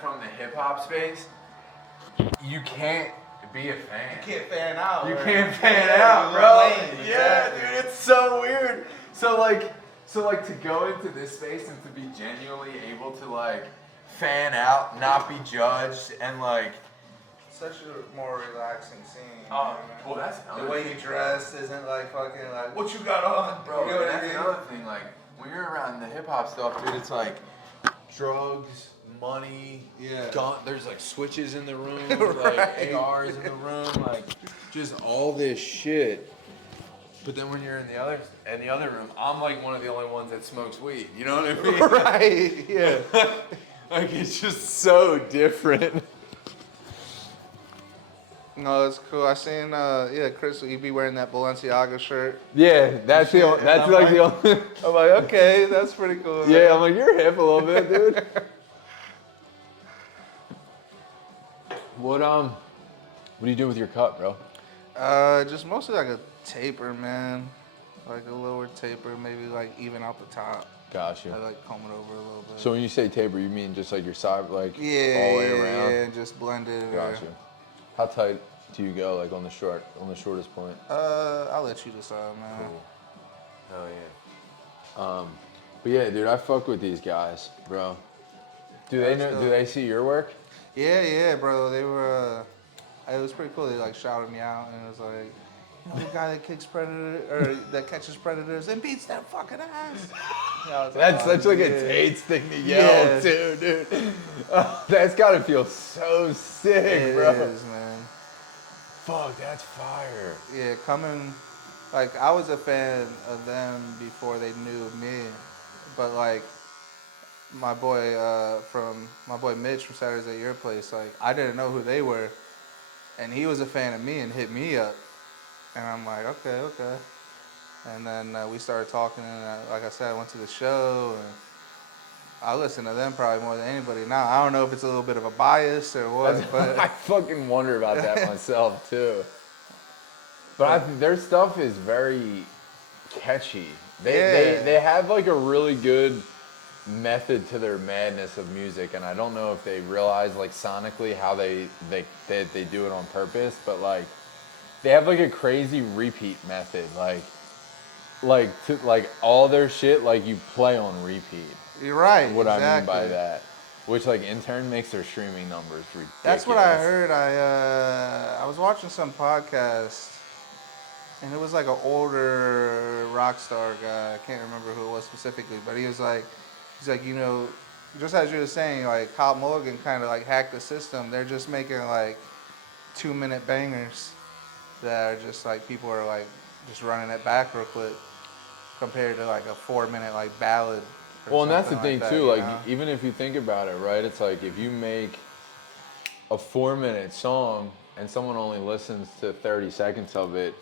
from the hip hop space, you can't be a fan. You can't fan out. You right? can't fan out, bro. Exactly. Yeah, dude, it's so weird. So like to go into this space and to be genuinely able to like fan out, not be judged, and like. Such a more relaxing scene. Oh, well, that's another the way thing, you dress isn't like fucking like what you got on, bro. You know what that's I mean? another thing. Like when you're around the hip hop stuff, dude, it's like drugs, money, gun. There's like switches in the room, like ARs in the room, like just all this shit. But then when you're in the other room, I'm like one of the only ones that smokes weed. You know what I mean? Right. Yeah. Like it's just so different. No, it's cool. I seen, Chris, you be wearing that Balenciaga shirt. Yeah, that's the only. That's like the only. I'm like, okay, that's pretty cool. Yeah, man. I'm like, you're hip a little bit, dude. What are you doing with your cut, bro? Just mostly like a taper, man. Like a lower taper, maybe like even out the top. Gotcha. I like comb it over a little bit. So when you say taper, you mean just like your side, like all the way around? Yeah, just blend it. Gotcha. How tight do you go, like on the shortest point? I'll let you decide, man. Cool. Hell yeah. But yeah, dude, I fuck with these guys, bro. Do they see your work? Yeah, bro. They were. It was pretty cool. They like shouted me out, and it was like, you know, the guy that kicks that catches predators and beats that fucking ass. That's such like a Tate's thing to yell too, dude. Oh, that's gotta feel so sick, bro. It is, man. Fuck, that's fire. Yeah, like I was a fan of them before they knew me, but like my boy Mitch from Saturdays at Your Place, like I didn't know who they were, and he was a fan of me and hit me up, and I'm like, okay. And then we started talking, and like I said, I went to the show, and I listen to them probably more than anybody now. I don't know if it's a little bit of a bias or what, but I fucking wonder about that myself too. But I think their stuff is very catchy. They have like a really good method to their madness of music, and I don't know if they realize like sonically how they do it on purpose, but like they have like a crazy repeat method, like all their shit like you play on repeat. You're right. What exactly. I mean by that, which like in turn makes their streaming numbers ridiculous. That's what I heard. I was watching some podcast, and it was like an older rock star guy. I can't remember who it was specifically, but he's like, you know, just as you were saying, like Kyle Mulligan kind of like hacked the system. They're just making like 2-minute bangers that are just like people are like just running it back real quick compared to like a 4-minute like ballad. Well, and that's the thing like too, that, like even if you think about it, right, it's like if you make a 4-minute song and someone only listens to 30 seconds of it,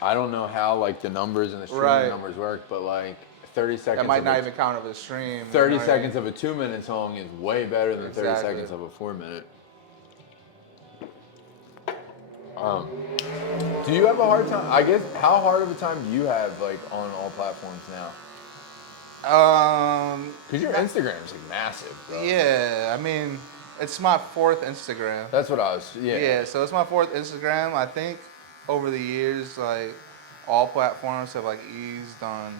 I don't know how like the numbers and the streaming numbers work, but like 30 seconds. That might not even count of a stream. 30 seconds of a 2-minute song is way better than 30 seconds of a 4-minute. Do you have a hard time? I guess how hard of a time do you have like on all platforms now? Because your Instagram's like massive, bro. Yeah, I mean, it's my 4th Instagram. That's what I was. Yeah, so it's my 4th Instagram. I think over the years, like all platforms have like eased on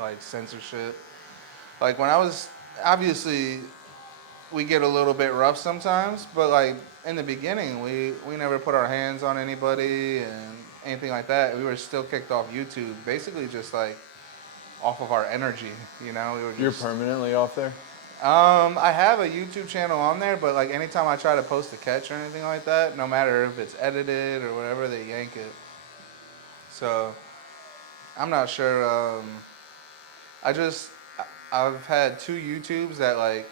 like censorship. Like when I was, obviously, we get a little bit rough sometimes, but like in the beginning, we never put our hands on anybody and anything like that. We were still kicked off YouTube, basically just like off of our energy, you know. We were just, You're permanently off there? I have a YouTube channel on there, but like anytime I try to post a catch or anything like that, no matter if it's edited or whatever, they yank it. So I'm not sure. I've had 2 YouTubes that like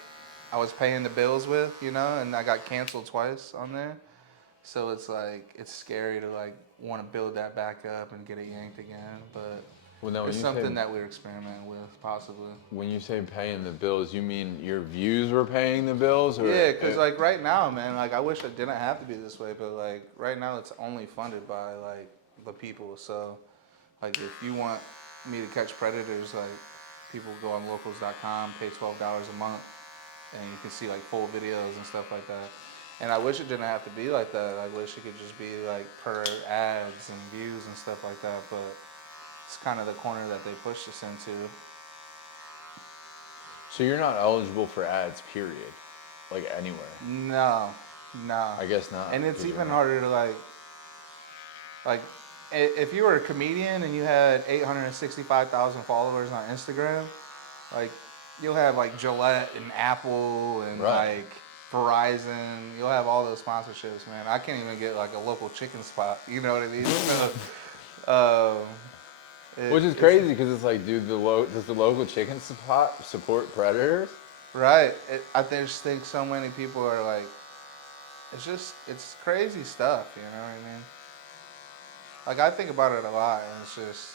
I was paying the bills with, you know, and I got canceled twice on there. So it's like it's scary to like want to build that back up and get it yanked again, but. Well, it's something that we're experimenting with, possibly. When you say paying the bills, you mean your views were paying the bills? Or yeah, because like right now, man, like I wish it didn't have to be this way, but like right now it's only funded by like the people. So like if you want me to catch predators, like people go on locals.com, pay $12 a month, and you can see like full videos and stuff like that. And I wish it didn't have to be like that. I wish it could just be like per ads and views and stuff like that. But it's kind of the corner that they pushed us into. So you're not eligible for ads, period, like anywhere. No, no. I guess not. And it's 'cause you're even not- harder to like if you were a comedian and you had 865,000 followers on Instagram, like you'll have like Gillette and Apple and Right. like Verizon. You'll have all those sponsorships, man. I can't even get like a local chicken spot. You know what I mean? Which is crazy because it's like, dude, does the local chicken spot support predators? Right. I just think so many people are like, it's crazy stuff. You know what I mean? Like I think about it a lot, and it's just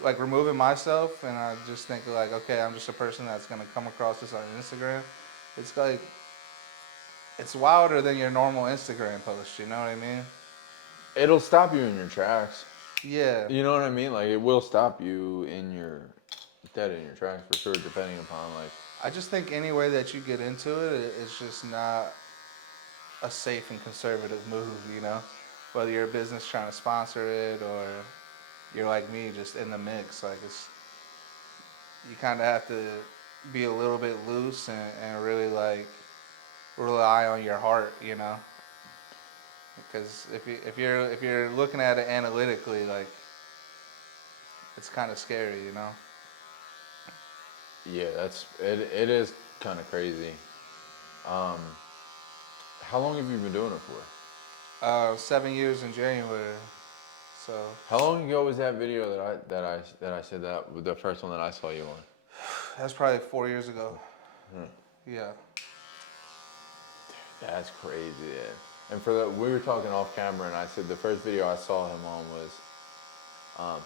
like removing myself, and I just think like, okay, I'm just a person that's gonna come across this on Instagram. It's like, it's wilder than your normal Instagram post. You know what I mean? It'll stop you in your tracks. Yeah. You know what I mean? Like it will stop you dead in your tracks for sure, depending upon like. I just think any way that you get into it, it's just not a safe and conservative move. You know, whether you're a business trying to sponsor it or you're like me, just in the mix. Like you kind of have to be a little bit loose and really like rely on your heart, you know. Because if you're looking at it analytically, like it's kind of scary, you know. Yeah, it is kind of crazy. How long have you been doing it for? 7 years in January. So. How long ago was that video that I said that was the first one that I saw you on? That's probably 4 years ago. Yeah. That's crazy. Yeah. And for we were talking off camera, and I said the first video I saw him on was,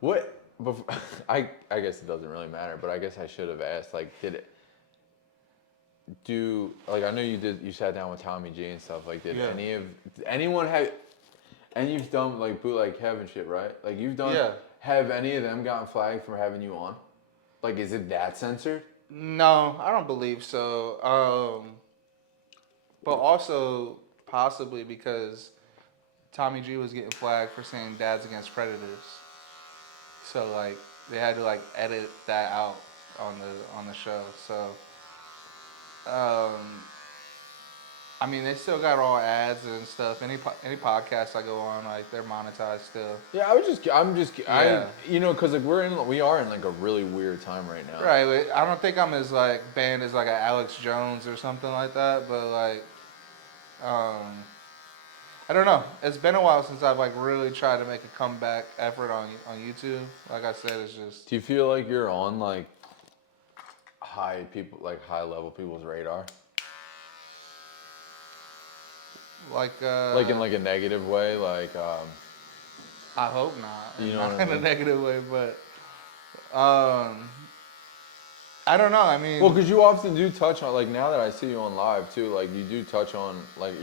what? Before, I guess it doesn't really matter, but I guess I should have asked. Like, I know you sat down with Tommy G and stuff. Like, did anyone have? And you've done like bootleg Kev and shit, right? Like you've done. Yeah. Have any of them gotten flagged for having you on? Like, is it that censored? No, I don't believe so. But also possibly because Tommy G was getting flagged for saying dads against predators. So like they had to like edit that out on the show. So I mean they still got all ads and stuff. Any podcast I go on, like they're monetized still. Yeah, because like we are in like a really weird time right now. Right. I don't think I'm as like banned as like an Alex Jones or something like that, but like I don't know. It's been a while since I've like really tried to make a comeback effort on YouTube. Like I said, it's just. Do you feel like you're on like high level people's radar? Like in like a negative way, like. I hope not. You know not what I in mean? a negative way, but I don't know. I mean. Well, because you often do touch on, like, now that I see you on live too, like you do touch on like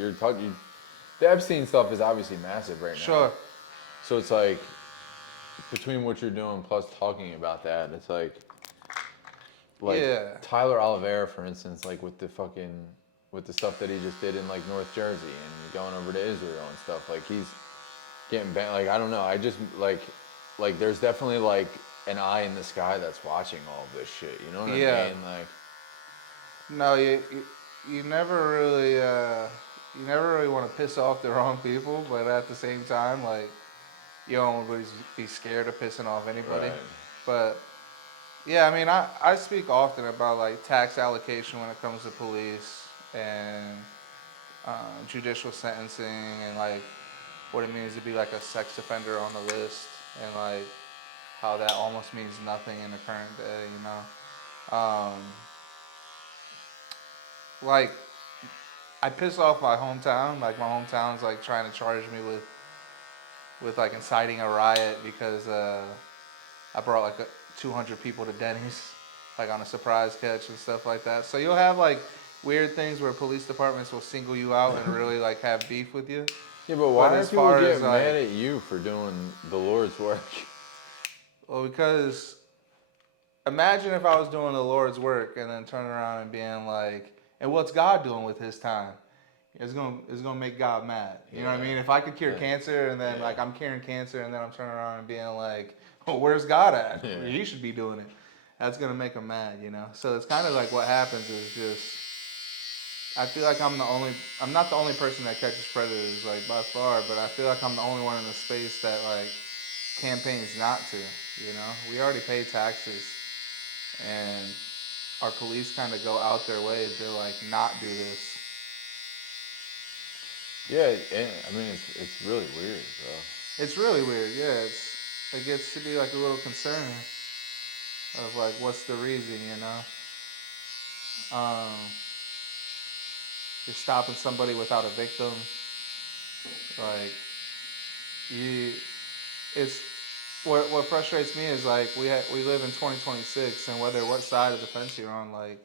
the Epstein stuff is obviously massive right now. Sure. So it's like, between what you're doing plus talking about that, it's like yeah. Tyler Oliveira, for instance, like with the stuff that he just did in like North Jersey and going over to Israel and stuff, like he's getting banned. Like, I don't know, I just like there's definitely like an eye in the sky that's watching all of this shit. You know what I mean? Like, no, you never really want to piss off the wrong people, but at the same time, like, you don't always be scared of pissing off anybody. Right. But yeah, I mean, I speak often about like tax allocation when it comes to police and judicial sentencing and like what it means to be like a sex offender on the list and like how that almost means nothing in the current day, you know. Like, I piss off my hometown. Like, my hometown's like trying to charge me with like inciting a riot because I brought like 200 people to Denny's, like on a surprise catch and stuff like that. So you'll have like weird things where police departments will single you out and really like have beef with you. Yeah, but why do people get like, mad at you for doing the Lord's work? Well, because imagine if I was doing the Lord's work and then turning around and being like, and what's God doing with His time? It's gonna make God mad. You know what I mean? If I could cure cancer and then like I'm curing cancer and then I'm turning around and being like, oh, where's God at? Yeah. He should be doing it. That's gonna make him mad, you know. So it's kind of like what happens is just. I feel like I'm not the only person that catches predators, like by far, but I feel like I'm the only one in the space that like campaigns not to, you know? We already pay taxes and our police kind of go out their way to like not do this. Yeah, I mean, it's really weird, bro. It's really weird, yeah. It gets to be like a little concern of like what's the reason, you know? You're stopping somebody without a victim. Like you, it's what frustrates me is like we live in 2026, and whether what side of the fence you're on, like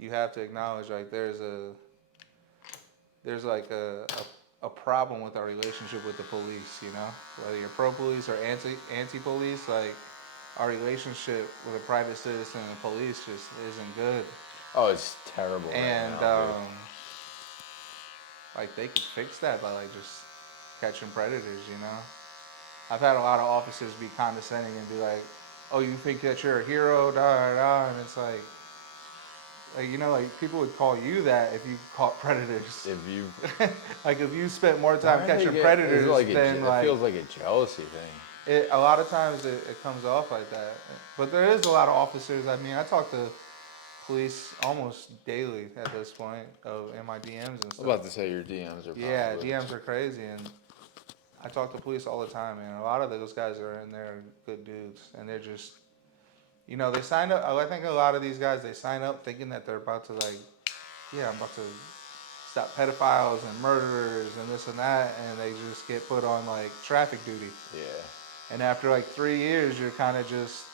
you have to acknowledge like there's like a problem with our relationship with the police. You know, whether you're pro police or anti police, like our relationship with a private citizen and police just isn't good. Oh, it's terrible. And right now, like they could fix that by like just catching predators. You know. I've had a lot of officers be condescending and be like, "Oh, you think that you're a hero?" Da da da, and it's like you know, like people would call you that if you caught predators. If you like if you spent more time catching predators than it feels like a jealousy thing. A lot of times it comes off like that. But there is a lot of officers. I mean, I talk to police almost daily at this point in my DMs and stuff. I'm about to say your DMs are probably. Yeah, DMs are crazy, and I talk to police all the time, man. A lot of those guys are in there good dudes, and they're just, you know, they sign up. I think a lot of these guys, they sign up thinking that they're about to like, yeah, I'm about to stop pedophiles and murderers and this and that, and they just get put on like traffic duty. Yeah. And after like 3 years, you're kind of just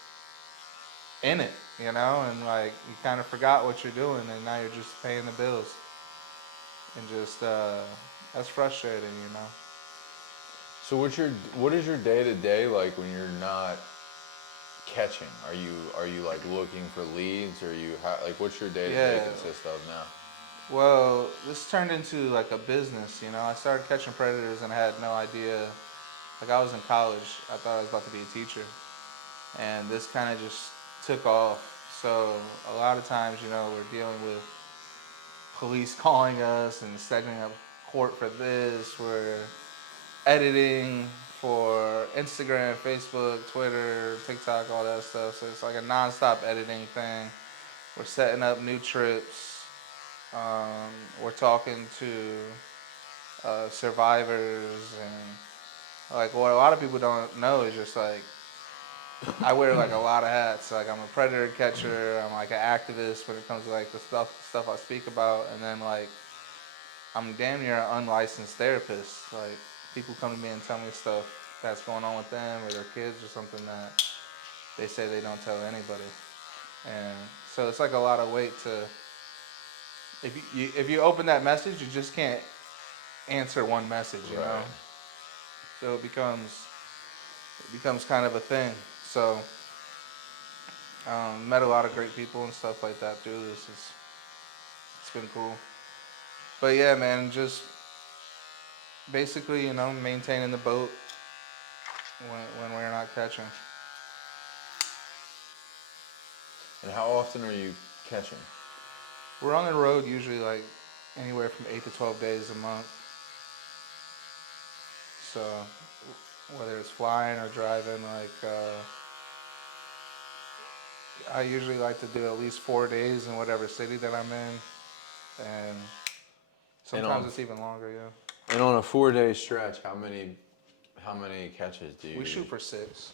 in it, you know, and like you kind of forgot what you're doing, and now you're just paying the bills, and just that's frustrating, you know. So what is your day to day like when you're not catching? Are you like looking for leads, or like what's your day to day consist of now? Well, this turned into like a business, you know. I started catching predators and I had no idea. Like I was in college, I thought I was about to be a teacher, and this kind of just took off. So a lot of times, you know, we're dealing with police calling us and setting up court for this. We're editing for Instagram, Facebook, Twitter, TikTok, all that stuff. So it's like a nonstop editing thing. We're setting up new trips. We're talking to survivors, and like what a lot of people don't know is just like I wear like a lot of hats. Like I'm a predator catcher. I'm like an activist when it comes to like the stuff I speak about, and then like I'm damn near an unlicensed therapist. Like people come to me and tell me stuff that's going on with them or their kids or something that they say they don't tell anybody. And so it's like a lot of weight to. If you open that message, you just can't answer one message, you know. So it becomes kind of a thing. So met a lot of great people and stuff like that through this. It's been cool. But yeah, man, just basically, you know, maintaining the boat when we're not catching. And how often are you catching? We're on the road usually like anywhere from 8 to 12 days a month. So whether it's flying or driving, like I usually like to do at least 4 days in whatever city that I'm in, and sometimes it's even longer. Yeah. And on a 4-day stretch, how many catches do you? We shoot for 6.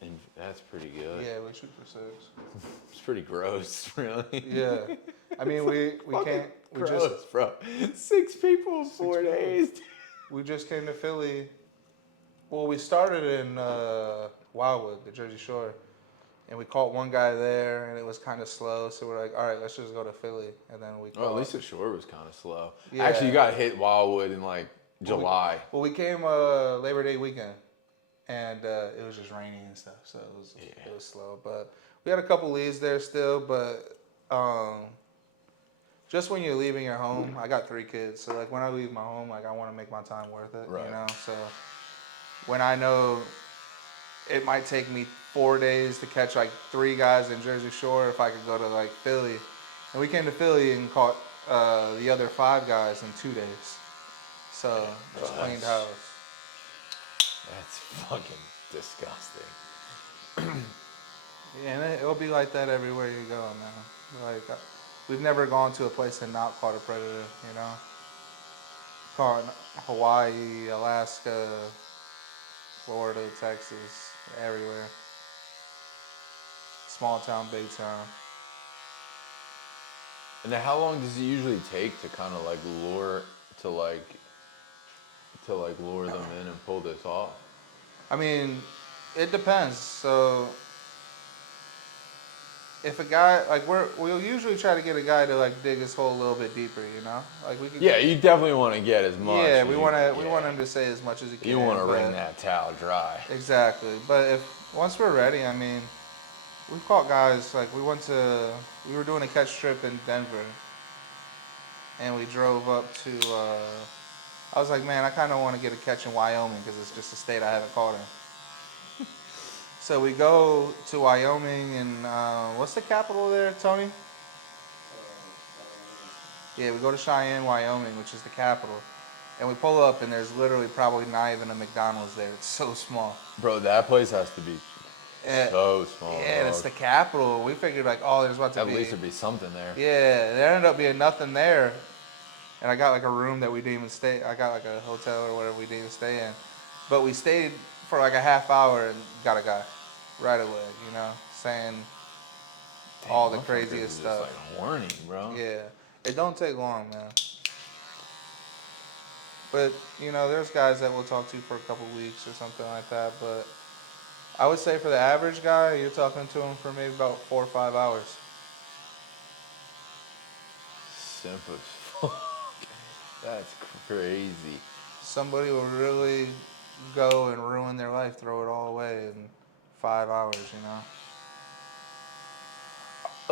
And that's pretty good. Yeah, we shoot for 6. It's pretty gross, really. Yeah, I mean we can't. We gross, just bro. 6 people in 4 days. We just came to Philly. Well, we started in Wildwood, the Jersey Shore, and we caught one guy there, and it was kind of slow. So we're like, all right, let's just go to Philly, and then we. Well, at least the shore was kind of slow. Yeah. Actually, you got hit Wildwood in like July. We came Labor Day weekend. and it was just raining and stuff, so it was slow. But we had a couple leads there still, but just when you're leaving your home, I got 3 kids, so like when I leave my home, like I want to make my time worth it, Right. you know. So when I know it might take me 4 days to catch like 3 guys in Jersey Shore, if I could go to like Philly, and we came to Philly and caught the other 5 guys in 2 days. So just cleaned house. That's fucking disgusting. Yeah, and it'll be like that everywhere you go, man. Like we've never gone to a place and not caught a predator, you know. Caught Hawaii, Alaska, Florida, Texas, everywhere. Small town, big town. And then how long does it usually take to kind of like lure them in and pull this off? I mean, it depends. So if a guy like we'll usually try to get a guy to like dig his hole a little bit deeper, you know. Like we could. Yeah, you definitely want to get as much. Yeah, we want him to say as much as he can. You want to wring that towel dry. Exactly, but if once we're ready, I mean, we've caught guys like we were doing a catch trip in Denver, and we drove up to. I was like, man, I kind of want to get a catch in Wyoming because it's just a state I haven't caught in. So we go to Wyoming, and what's the capital there, Tony? Yeah, we go to Cheyenne, Wyoming, which is the capital. And we pull up, and there's literally probably not even a McDonald's there. It's so small. Bro, that place has to be so small. Yeah, and it's the capital. We figured, like, oh, there's about to At be... least there'd be something there. Yeah, there ended up being nothing there. And I got, like, a room that we didn't even stay... I got, like, a hotel or whatever we didn't even stay in. But we stayed for, like, a half hour and got a guy right away, you know, saying all the craziest stuff. Just, like, horny, bro. Yeah. It don't take long, man. But, you know, there's guys that we'll talk to for a couple weeks or something like that. But I would say for the average guy, you're talking to him for maybe about 4 or 5 hours. Simple as fuck. That's crazy. Somebody will really go and ruin their life, throw it all away in 5 hours, you know?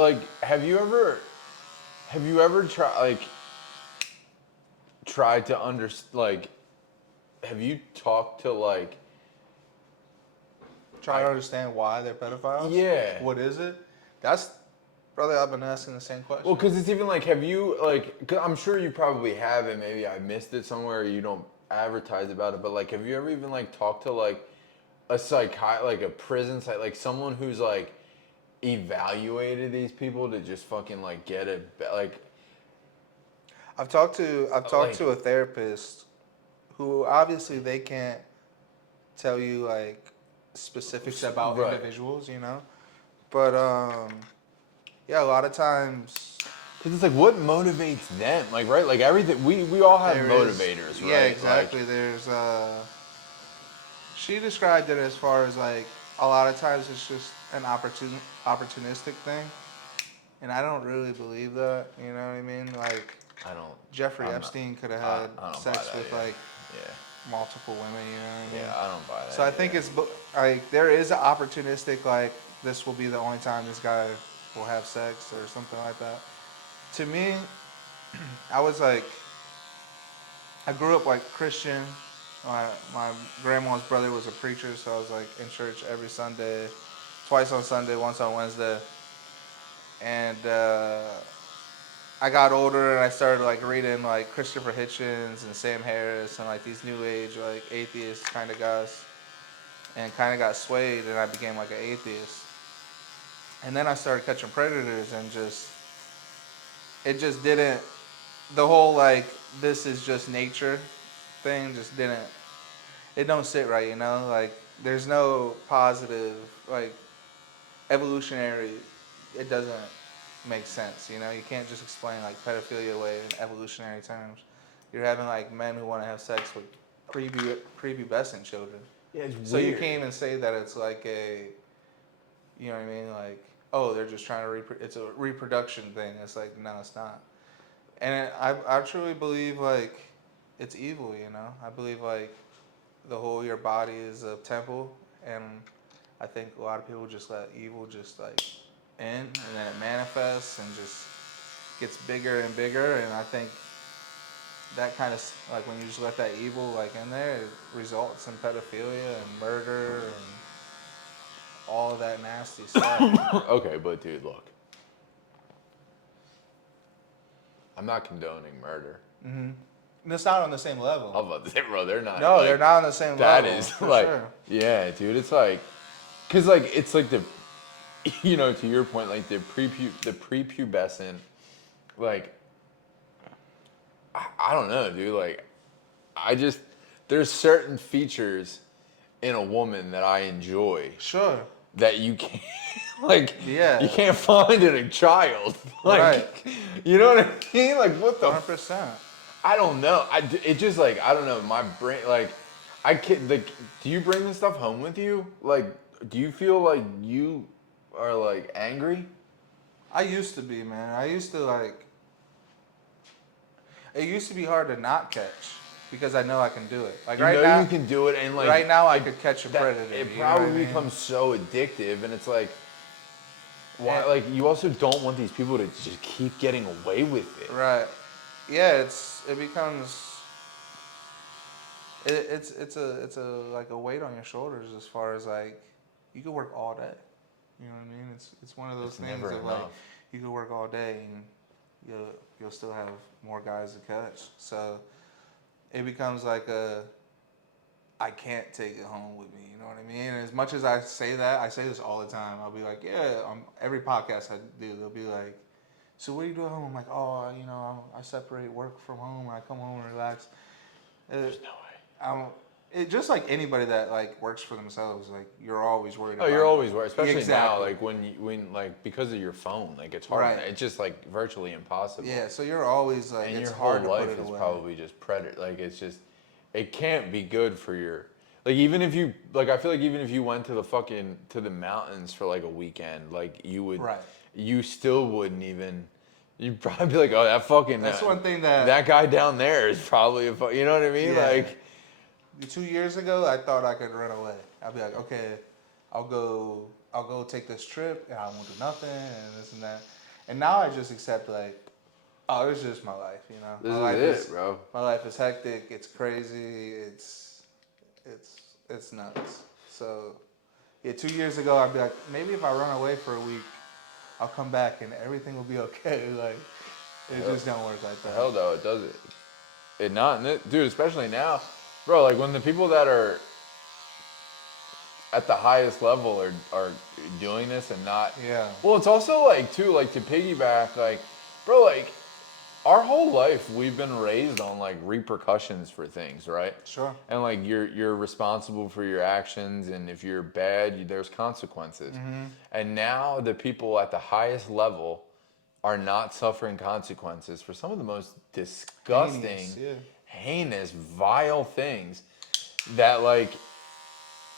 Like, have you ever tried to have you talked to, like... Try to understand why they're pedophiles? Yeah. What is it? That's... Brother, I've been asking the same question. Well, because it's even like, have you, like... Cause I'm sure you probably have it. Maybe I missed it somewhere or you don't advertise about it. But, like, have you ever even, like, talked to, like, like, a prison site? Like, someone who's, like, evaluated these people to just fucking, like, get it... Like... I've talked to a therapist who obviously they can't tell you like specifics about individuals, you know. But yeah, a lot of times. Because it's like, what motivates them? Like, right? Like everything. We all have motivators, right? Yeah, exactly. Like, there's she described it as far as like a lot of times it's just an opportunistic thing, and I don't really believe that. You know what I mean? Like. Jeffrey Epstein could have had sex with like multiple women, you know what I mean? Yeah, I don't buy that. So I think it's like there is an opportunistic like this will be the only time this guy will have sex or something like that. To me, I was like, I grew up like Christian. My grandma's brother was a preacher, so I was like in church every Sunday, twice on Sunday, once on Wednesday, and. I got older and I started like reading like Christopher Hitchens and Sam Harris and like these new age like atheist kind of guys, and kind of got swayed and I became like an atheist. And then I started catching predators and it just didn't, the whole like this is just nature thing just didn't, it don't sit right, you know? Like there's no positive like evolutionary, it doesn't make sense, you know. You can't just explain like pedophilia away in evolutionary terms. You're having like men who want to have sex with prepubescent children. Yeah, it's weird. So you can't even say that it's like a, you know what I mean? Like, oh, they're just trying to it's a reproduction thing. It's like, no, it's not. And I truly believe like it's evil, you know. I believe like the whole your body is a temple, and I think a lot of people just let evil just like in, and then it manifests and just gets bigger and bigger. And I think that kind of like when you just let that evil like in there, it results in pedophilia and murder and all of that nasty stuff. Okay, but dude, look. I'm not condoning murder. Mm-hmm. And it's not on the same level. I'm about to say, bro, they're not. No, like, they're not on the same that level. is for like, sure. yeah, dude, it's like, cause like it's like the, you know, to your point, like the prepubescent, like, I don't know, dude, like, I just there's certain features in a woman that I enjoy. Sure. That you can't, like, Yeah. you can't find in a child. Like, right. You know what I mean? Like, what the? 100%. I don't know. It just like I don't know. My brain like I can't like. Do you bring this stuff home with you? Like, do you feel like you are like angry? I used to be, man. I used to like. It used to be hard to not catch because I know I can do it. Like You right know now, you can do it, and like right now I could catch a predator. It you know what I probably mean? becomes so addictive, and it's like, why? And- Like you also don't want these people to just keep getting away with it. Right. Yeah, it becomes. It's a like a weight on your shoulders as far as like you could work all day. You know what I mean? It's one of those things never of like enough. you could work all day and you'll still have more guys to catch. So it becomes like I can't take it home with me. You know what I mean? And as much as I say that, I say this all the time. I'll be like, yeah, every podcast I do, they'll be like, so what do you do at home? I'm like, oh, you know, I separate work from home. I come home and relax. There's no way. It just like anybody that like works for themselves, like you're always worried. Oh, about you're always worried, especially exactly. now, like when like because of your phone, like it's hard. Right. It's just like virtually impossible. Yeah, so you're always like, and it's your hard whole to life put it is away. probably just predator. Like it's just, it can't be good for your. Like even if you like, I feel like even if you went to the mountains for like a weekend, like you would, Right. You still wouldn't even. You'd probably be like, oh, that fucking. That's one thing that guy down there is probably a. You know what I mean? Yeah. Like. 2 years ago, I thought I could run away. I'd be like, okay, I'll go take this trip, and I won't do nothing, and this and that. And now I just accept like, oh, it's just my life, you know. This my is life it, bro. My life is hectic. It's crazy. It's nuts. So, yeah, 2 years ago, I'd be like, maybe if I run away for a week, I'll come back and everything will be okay. Like, it just don't work like that. Hell no, it doesn't. It not, dude. Especially now, bro. Like when the people that are at the highest level are doing this and not. Yeah. Well, it's also like too, like to piggyback, like, bro, like our whole life we've been raised on like repercussions for things, right? Sure. And like you're responsible for your actions, and if you're bad, there's consequences. Mm-hmm. And now the people at the highest level are not suffering consequences for some of the most disgusting, heinous, vile things that like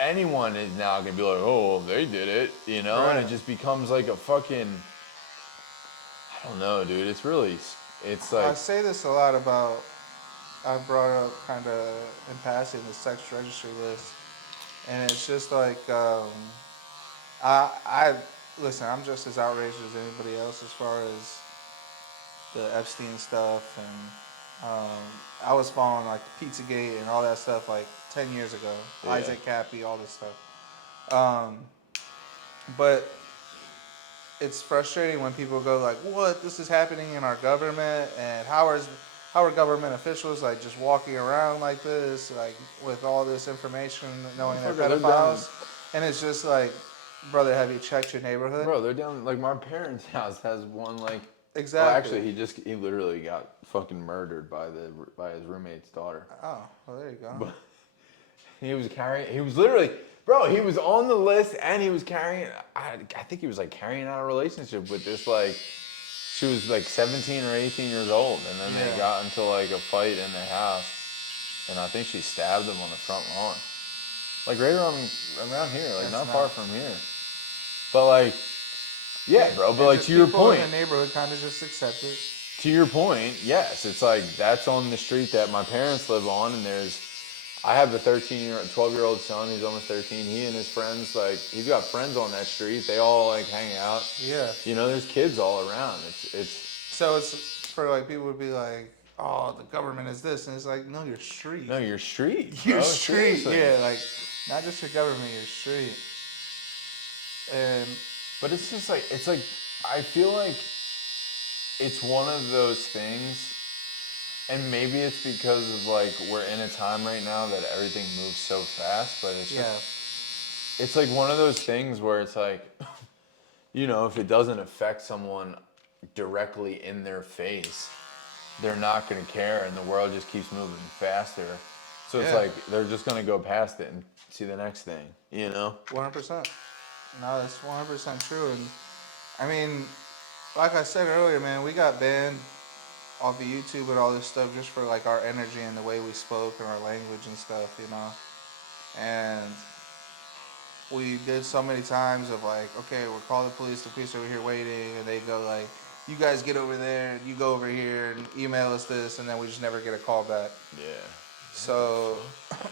anyone is now gonna be like, oh, they did it, you know, Right. and it just becomes like a fucking, I don't know, dude. It's really, it's like. I say this a lot about. I brought up kind of in passing the sex registry list, and it's just like I listen. I'm just as outraged as anybody else as far as the Epstein stuff, and I was following like Pizzagate and all that stuff like 10 years ago. Yeah. Isaac Cappy, all this stuff. But it's frustrating when people go like, "What? This is happening in our government, and how are government officials like just walking around like this, like with all this information, knowing they're pedophiles?" And it's just like, brother, have you checked your neighborhood? Bro, they're down. Like my parents' house has one like. Exactly. Well, actually, he literally got fucking murdered by his roommate's daughter. Oh, well, there you go. But he was literally, bro, he was on the list and he was carrying, I think he was like carrying out a relationship with this like, she was like 17 or 18 years old, and then they got into like a fight in their house, and I think she stabbed him on the front lawn. Like right around here, like not far from here. But like, yeah, bro, but like to your point. In the neighborhood kind of just accept it. To your point, yes, it's like that's on the street that my parents live on, and there's I have a 12-year-old son. He's almost 13. He and his friends, like, he's got friends on that street. They all like hang out. Yeah. You know, there's kids all around. It's. So it's for like people would be like, oh, the government is this, and it's like, no, your street. No, your street. Your bro, street. seriously. Yeah, like not just your government, your street. And But it's just like I feel like it's one of those things, and maybe it's because of like we're in a time right now that everything moves so fast. But it's just, it's like one of those things where it's like, you know, if it doesn't affect someone directly in their face, they're not going to care, and the world just keeps moving faster. So it's like they're just going to go past it and see the next thing, you know? 100%. No, that's 100% true. And I mean, like I said earlier, man, we got banned off of YouTube and all this stuff just for like our energy and the way we spoke and our language and stuff, you know? And we did so many times of like, okay, we'll call the police are over here waiting, and they go like, you guys get over there, you go over here, and email us this, and then we just never get a call back. Yeah. So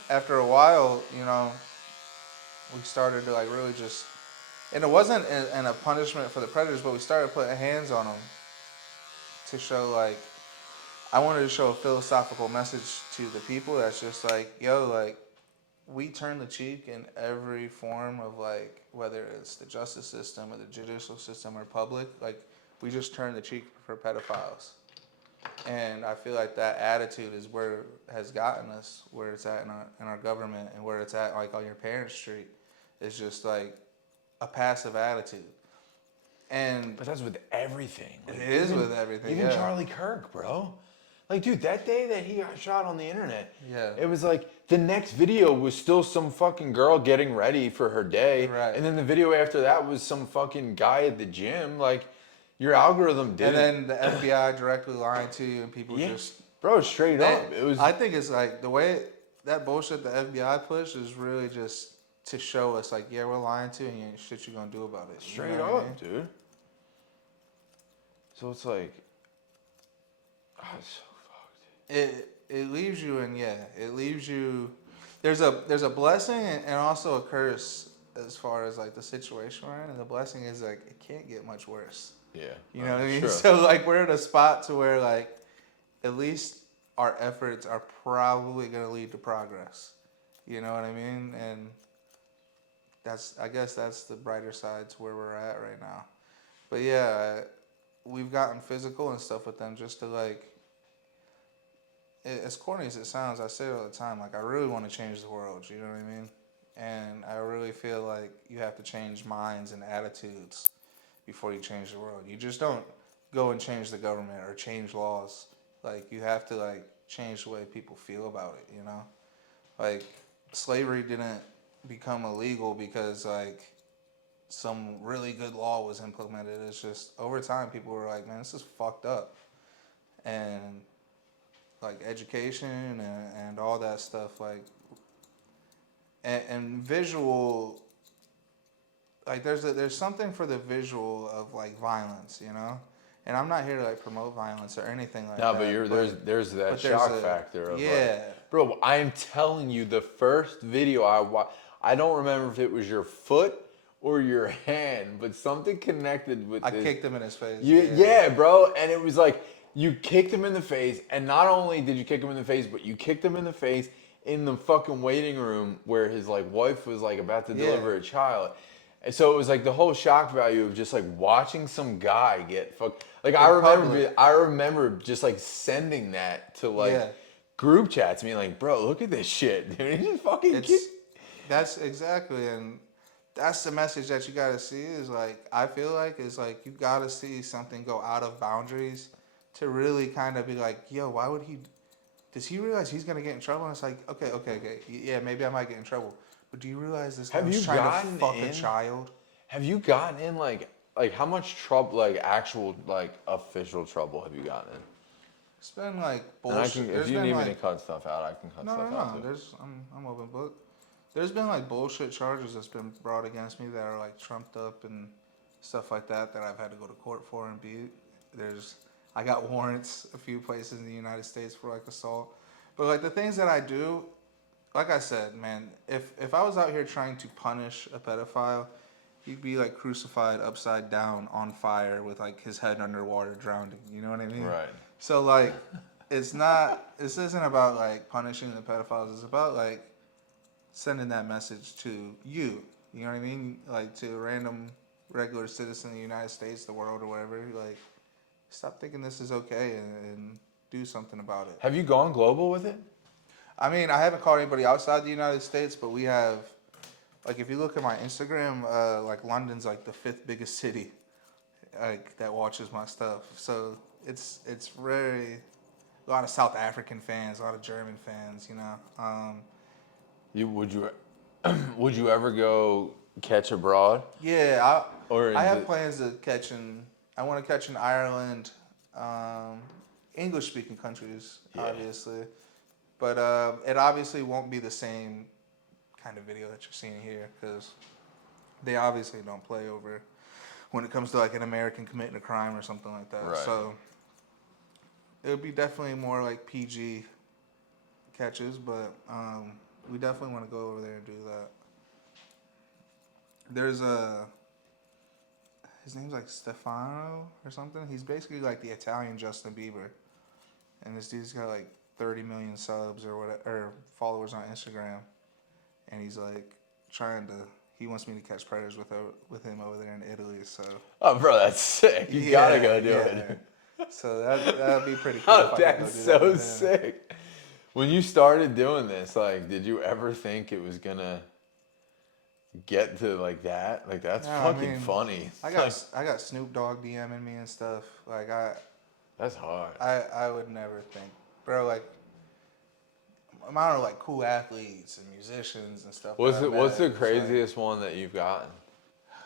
after a while, you know, we started to like really just, and it wasn't in a punishment for the predators, but we started putting hands on them to show like, I wanted to show a philosophical message to the people that's just like, yo, like, we turn the cheek in every form of like, whether it's the justice system or the judicial system or public, like, we just turn the cheek for pedophiles. And I feel like that attitude is where it has gotten us, where it's at in our government, and where it's at like on your parents' street. It's just like a passive attitude. And But that's with everything. Like, it is with everything. Even Charlie Kirk, bro. Like, dude, that day that he got shot on the internet, it was like the next video was still some fucking girl getting ready for her day. Right. And then the video after that was some fucking guy at the gym. Like, your algorithm did. And then the FBI directly lying to you, and people just. Bro, straight up. It was. I think it's like the way that bullshit the FBI pushed is really just to show us, like, yeah, we're lying to you, and you ain't shit you gonna do about it. Straight up, dude. So it's like, oh, it's so fucked. It leaves you, and it leaves you. There's a blessing and also a curse as far as like the situation we're in, and the blessing is like it can't get much worse. Yeah. You know what I mean? Sure. So like we're in a spot to where like at least our efforts are probably gonna lead to progress. You know what I mean? And I guess that's the brighter side to where we're at right now. But yeah, we've gotten physical and stuff with them just to like, as corny as it sounds, I say it all the time, like I really want to change the world, you know what I mean? And I really feel like you have to change minds and attitudes before you change the world. You just don't go and change the government or change laws. Like you have to like change the way people feel about it, you know? Like slavery didn't become illegal because like some really good law was implemented. It's just over time people were like, man, this is fucked up. And like education and all that stuff, like and visual, like there's something for the visual of like violence, you know. And I'm not here to like promote violence or anything like that. No, but there's that shock factor of like, bro, I'm telling you, the first video I watched, I don't remember if it was your foot or your hand, but something connected with I kicked him in his face. Yeah, bro. And it was like, you kicked him in the face, and not only did you kick him in the face, but you kicked him in the face in the fucking waiting room where his like wife was like about to deliver a child. And so it was like the whole shock value of just like watching some guy get fucked. Like I remember just like sending that to like group chats, being like, bro, look at this shit, dude. He just fucking That's exactly, and that's the message that you gotta see is like, I feel like is like you gotta see something go out of boundaries to really kind of be like, yo, why would does he realize he's gonna get in trouble? And it's like, okay, yeah, maybe I might get in trouble. But do you realize this guy was trying to fuck a child? Have you gotten in like how much trouble, like actual like official trouble have you gotten in? It's been like bullshit. If you need me to cut stuff out, I can cut stuff out. No. I'm open book. There's been like bullshit charges that's been brought against me that are like trumped up and stuff like that I've had to go to court for and beat. I got warrants a few places in the United States for like assault. But like the things that I do, like I said, man, if I was out here trying to punish a pedophile, he'd be like crucified upside down on fire with like his head underwater drowning. You know what I mean? Right. So like, it's not. This isn't about like punishing the pedophiles. It's about like sending that message to you. You know what I mean? Like to a random regular citizen of the United States, the world, or whatever. Like, stop thinking this is okay and do something about it. Have you gone global with it? I mean, I haven't called anybody outside the United States, but we have. Like, if you look at my Instagram, like London's like the 5th biggest city, like that watches my stuff. So it's very a lot of South African fans, a lot of German fans. You know. Would you would you ever go catch abroad? Yeah, Or I is have it, plans to catch in. I want to catch in Ireland, English speaking countries, Yeah. obviously, but it obviously won't be the same kind of video that you're seeing here because they obviously don't play over when it comes to like an American committing a crime or something like that. Right. So it would be definitely more like PG catches, but we definitely want to go over there and do that. There's his name's like Stefano or something. He's basically like the Italian Justin Bieber, and this dude's got like 30 million subs or whatever, or followers on Instagram, and he's like trying to. He wants me to catch predators with him over there in Italy. So. oh, bro, that's sick. You gotta go do it. So that'd be pretty cool. Oh, if I could go that's do that so with him. sick. When you started doing this, like, did you ever think it was gonna get to like that? Like, that's No, I fucking mean, funny. I got Snoop Dogg DMing me and stuff. Like That's hard. I would never think, bro. Like amount of like cool athletes and musicians and stuff. What's the it's craziest one that you've gotten?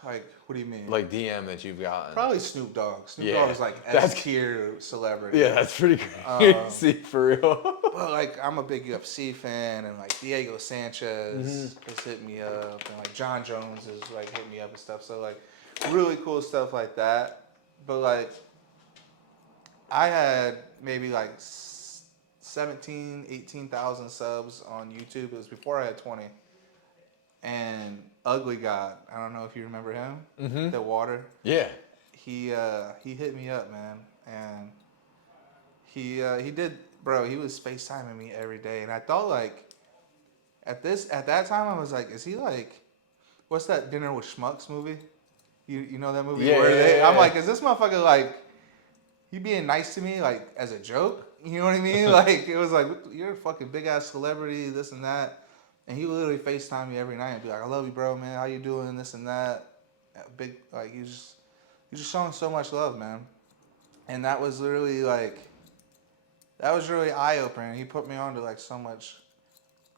Like what do you mean? Like DM that you've gotten? Probably Snoop Dogg. Snoop Yeah, Dogg is like that's- S tier celebrity. Yeah, that's pretty crazy for real. But like I'm a big UFC fan, and like Diego Sanchez has hit me up, and like John Jones has like hit me up and stuff. So like really cool stuff like that. But like I had maybe like 18,000 subs on YouTube. It was before I had 20. And Ugly God, I don't know if you remember him, the water. Yeah. He hit me up, man, and he did, bro. He was FaceTiming me every day, and I thought like at that time I was like, is he like, what's that Dinner with Schmucks movie? You know that movie? Yeah, where yeah. I'm like, is this motherfucker like, he being nice to me like as a joke? You know what I mean? Like it was like, you're a fucking big ass celebrity, this and that. And he would literally FaceTime me every night and be like, I love you, bro, man. How you doing? This and that. Big, like, he's just showing so much love, man. And that was literally, like, that was really eye-opening. He put me on to, like, so much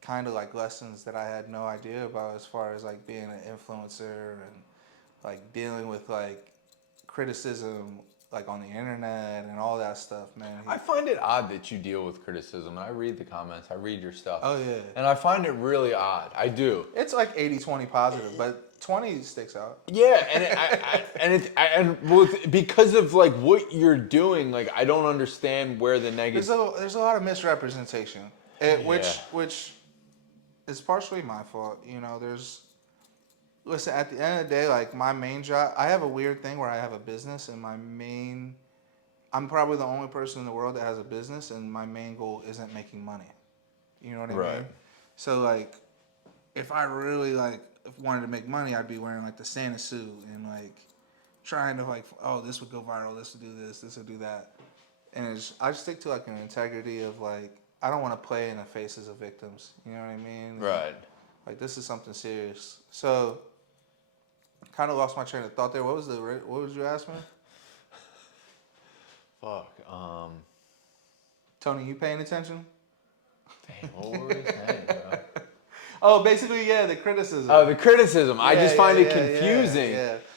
kind of, like, lessons that I had no idea about as far as, like, being an influencer and, like, dealing with, like, criticism, like, on the internet and all that stuff, man. I find it odd that you deal with criticism. I read the comments. I read your stuff. Oh, yeah. And I find it really odd. I do. It's like 80-20 positive, but 20 sticks out. Yeah, and because of like what you're doing, like I don't understand where the negative. There's a lot of misrepresentation, which is partially my fault. You know, listen, at the end of the day, like my main job, I have a weird thing where I have a business, and I'm probably the only person in the world that has a business, and my main goal isn't making money. You know what I Right. mean? So like, if I really like wanted to make money, I'd be wearing like the Santa suit and like trying to like, oh, this would go viral, this would do this would do that, and I stick to like an integrity of like, I don't want to play in the faces of victims. You know what I mean? Right. Like this is something serious. So, kind of lost my train of thought there. What was you asking me? Fuck. Tony, you paying attention? Damn, what were we saying, bro? Oh, basically, yeah, the criticism. Oh, the criticism. I just find it Yeah, confusing.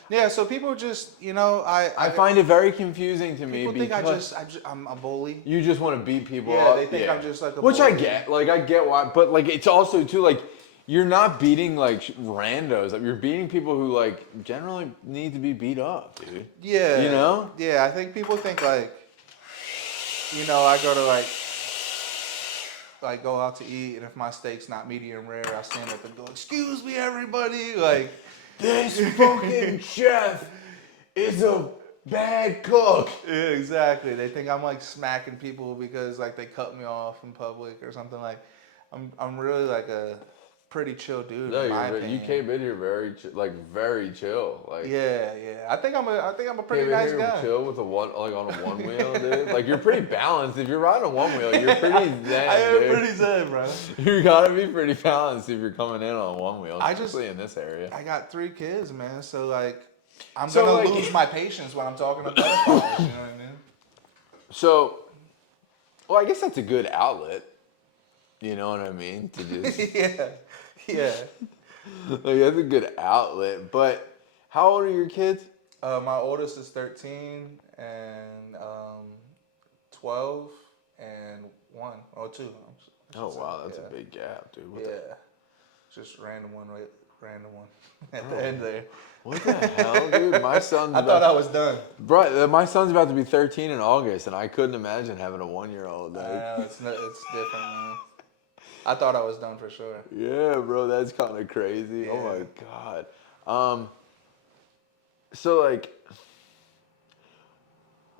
Yeah, so people just, you know, I find it very confusing to me people think because I'm a bully. you just want to beat people Yeah, up. they think I'm just like a Which bully. I get. Like, I get why. But, like, it's also, too, like, you're not beating, like, randos. Like, you're beating people who, like, generally need to be beat up, dude. Yeah. You know? Yeah, I think people think, like, you know, I go to, like, like go out to eat, and if my steak's not medium rare, I stand up and go, "Excuse me, everybody!" Like, this fucking chef is a bad cook. yeah, exactly. They think I'm like smacking people because like they cut me off in public or something. Like, I'm really like a pretty chill dude. No, in my opinion. you came in here very very chill. Like, Yeah. I think I'm a pretty came in nice here guy. chill with a one, like on a one wheel, dude. Like, you're pretty balanced. If you're riding a one wheel, you're pretty zen, I am dude. pretty zen, bro. You gotta be pretty balanced if you're coming in on a one wheel, especially in this area. I got 3 kids, man. So like, I'm So, gonna like, lose my patience when I'm talking to pedophiles. You know what I mean? So, well, I guess that's a good outlet. You know what I mean? To just yeah. like, that's a good outlet. But how old are your kids? My oldest is 13 and 12 and 1. Oh, 2. Oh wow, that's a big gap, dude. Just random one at the end there. What the hell, dude? My son's I thought I was done. Bro, my son's about to be 13 in August, and I couldn't imagine having a 1-year-old. I know, it's different, man. I thought I was done for sure. Yeah, bro, that's kind of crazy. Yeah. Oh my god. So like,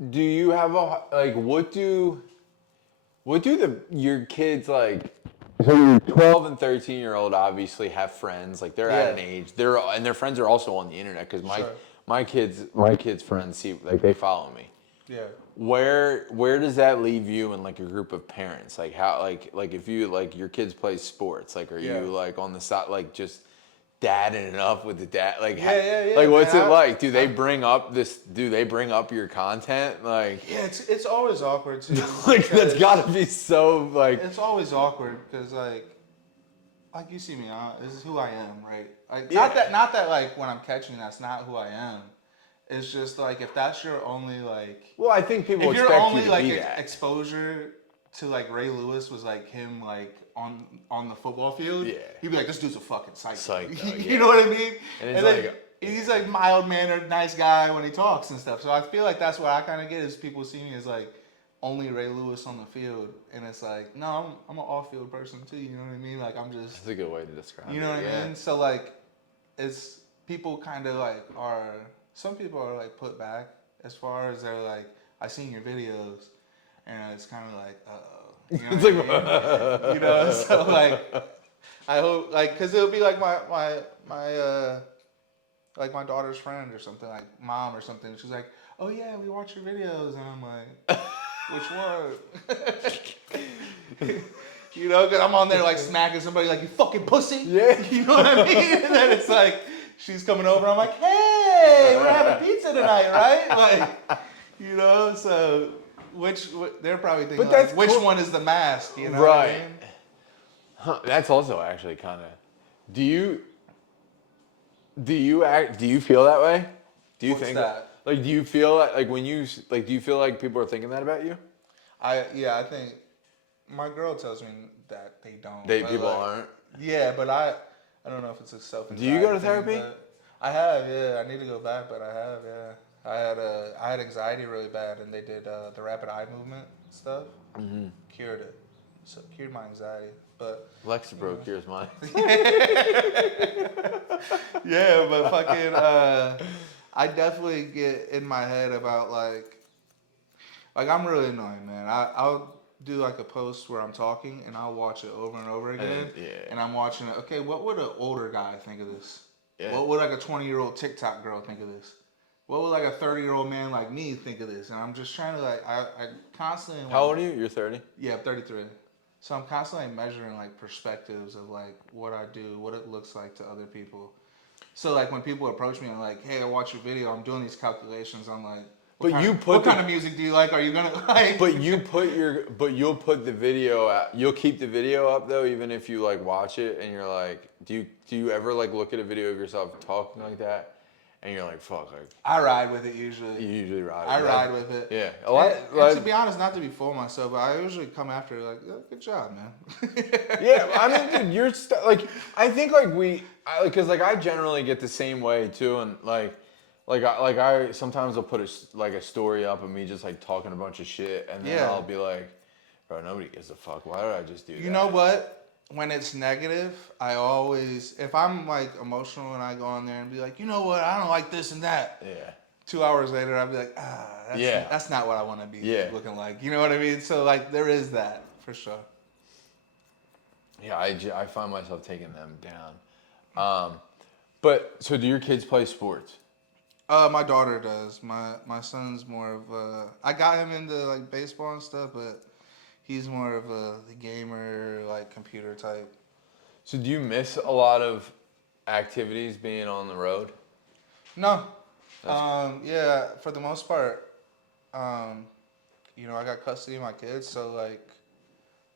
do you have what do your kids like? So your 12 and 13-year-old obviously have friends. Like, they're at an age. And their friends are also on the internet, because my kids' friends they follow me. Yeah. Where does that leave you in like a group of parents? Like, how like if you like your kids play sports, like, are you like on the side, like, just dadding it up with the dad? Like, like, what's it like? Do they bring up your content? Like, yeah, it's always awkward too. Like, that's gotta be so like. It's always awkward because like you see me, this is who I am, right? Like, not that like when I'm catching, that's not who I am. It's just like, if that's your only like. Well, I think people expect you to be that. Exposure to like Ray Lewis was like him like on the football field. Yeah. He'd be like, this dude's a fucking psycho. Yeah. You know what I mean? And then he's like mild mannered, nice guy when he talks and stuff. So I feel like that's what I kind of get, is people see me as like only Ray Lewis on the field, and it's like, no, I'm an off field person too. You know what I mean? Like, I'm just. That's a good way to describe it. You know what I mean? So like, it's people kind of like are. Some people are like put back as far as they're like, I seen your videos, and it's kind of like, you know It's what I mean? You know, so like, I hope, like, cause it'll be like my like my daughter's friend or something, like mom or something. She's like, oh yeah, we watch your videos, and I'm like, which one? You know, cause I'm on there like smacking somebody like, you fucking pussy. Yeah. You know what I mean? And then it's like, she's coming over, I'm like, hey, we're having pizza tonight, right? Like, you know, so they're probably thinking, But that's like, which cool. one is the mask, you know Right. what I mean? Huh, that's also actually kind of. Do you feel that way? Do you What's think that? Like, do you feel like when you like, do you feel like people are thinking that about you? I think my girl tells me that they don't. People like, aren't. Yeah, but I don't know if it's a self-anxiety. Do you go to thing, therapy? I have, yeah. I need to go back, but I have, yeah. I had anxiety really bad, and they did the rapid eye movement stuff. Mm-hmm. Cured it. So cured my anxiety, but. Lexapro cures mine. Yeah, but fucking, I definitely get in my head about like I'm really annoying, man. I'll do like a post where I'm talking and I'll watch it over and over again. And I'm watching it. Okay, what would an older guy think of this? Yeah. What would like a 20-year-old TikTok girl think of this? What would like a 30-year-old man like me think of this? And I'm just trying to like, I constantly. How old are you? You're 30? Yeah, I'm 33. So I'm constantly measuring like perspectives of like what I do, what it looks like to other people. So like when people approach me and like, hey, I watch your video, I'm doing these calculations. I'm like, what kind of music do you like? Are you gonna like? But you'll put the video out. You'll keep the video up though, even if you like watch it and you're like, do you ever like look at a video of yourself talking like that? And you're like, fuck. Like, I ride with it usually. You usually ride with it. I ride with it. Yeah. A lot. And to be honest, not to be full of myself, but I usually come after it like, oh, good job, man. Yeah, I mean, dude, you're like, I think like because like I generally get the same way too, and like I sometimes will put a story up of me just like talking a bunch of shit, and then I'll be like, Bro, nobody gives a fuck. Why did I just do that? You know what? When it's negative, I always, if I'm like emotional and I go on there and be like, you know what, I don't like this and that. Yeah. 2 hours later, I'll be like, that's not what I want to be looking like. You know what I mean? So like, there is that for sure. Yeah, I find myself taking them down. But so do your kids play sports? My daughter does. My son's more of a. I got him into like baseball and stuff, but he's more of a gamer, like computer type. So do you miss a lot of activities being on the road? No. Yeah, for the most part, you know, I got custody of my kids, so like,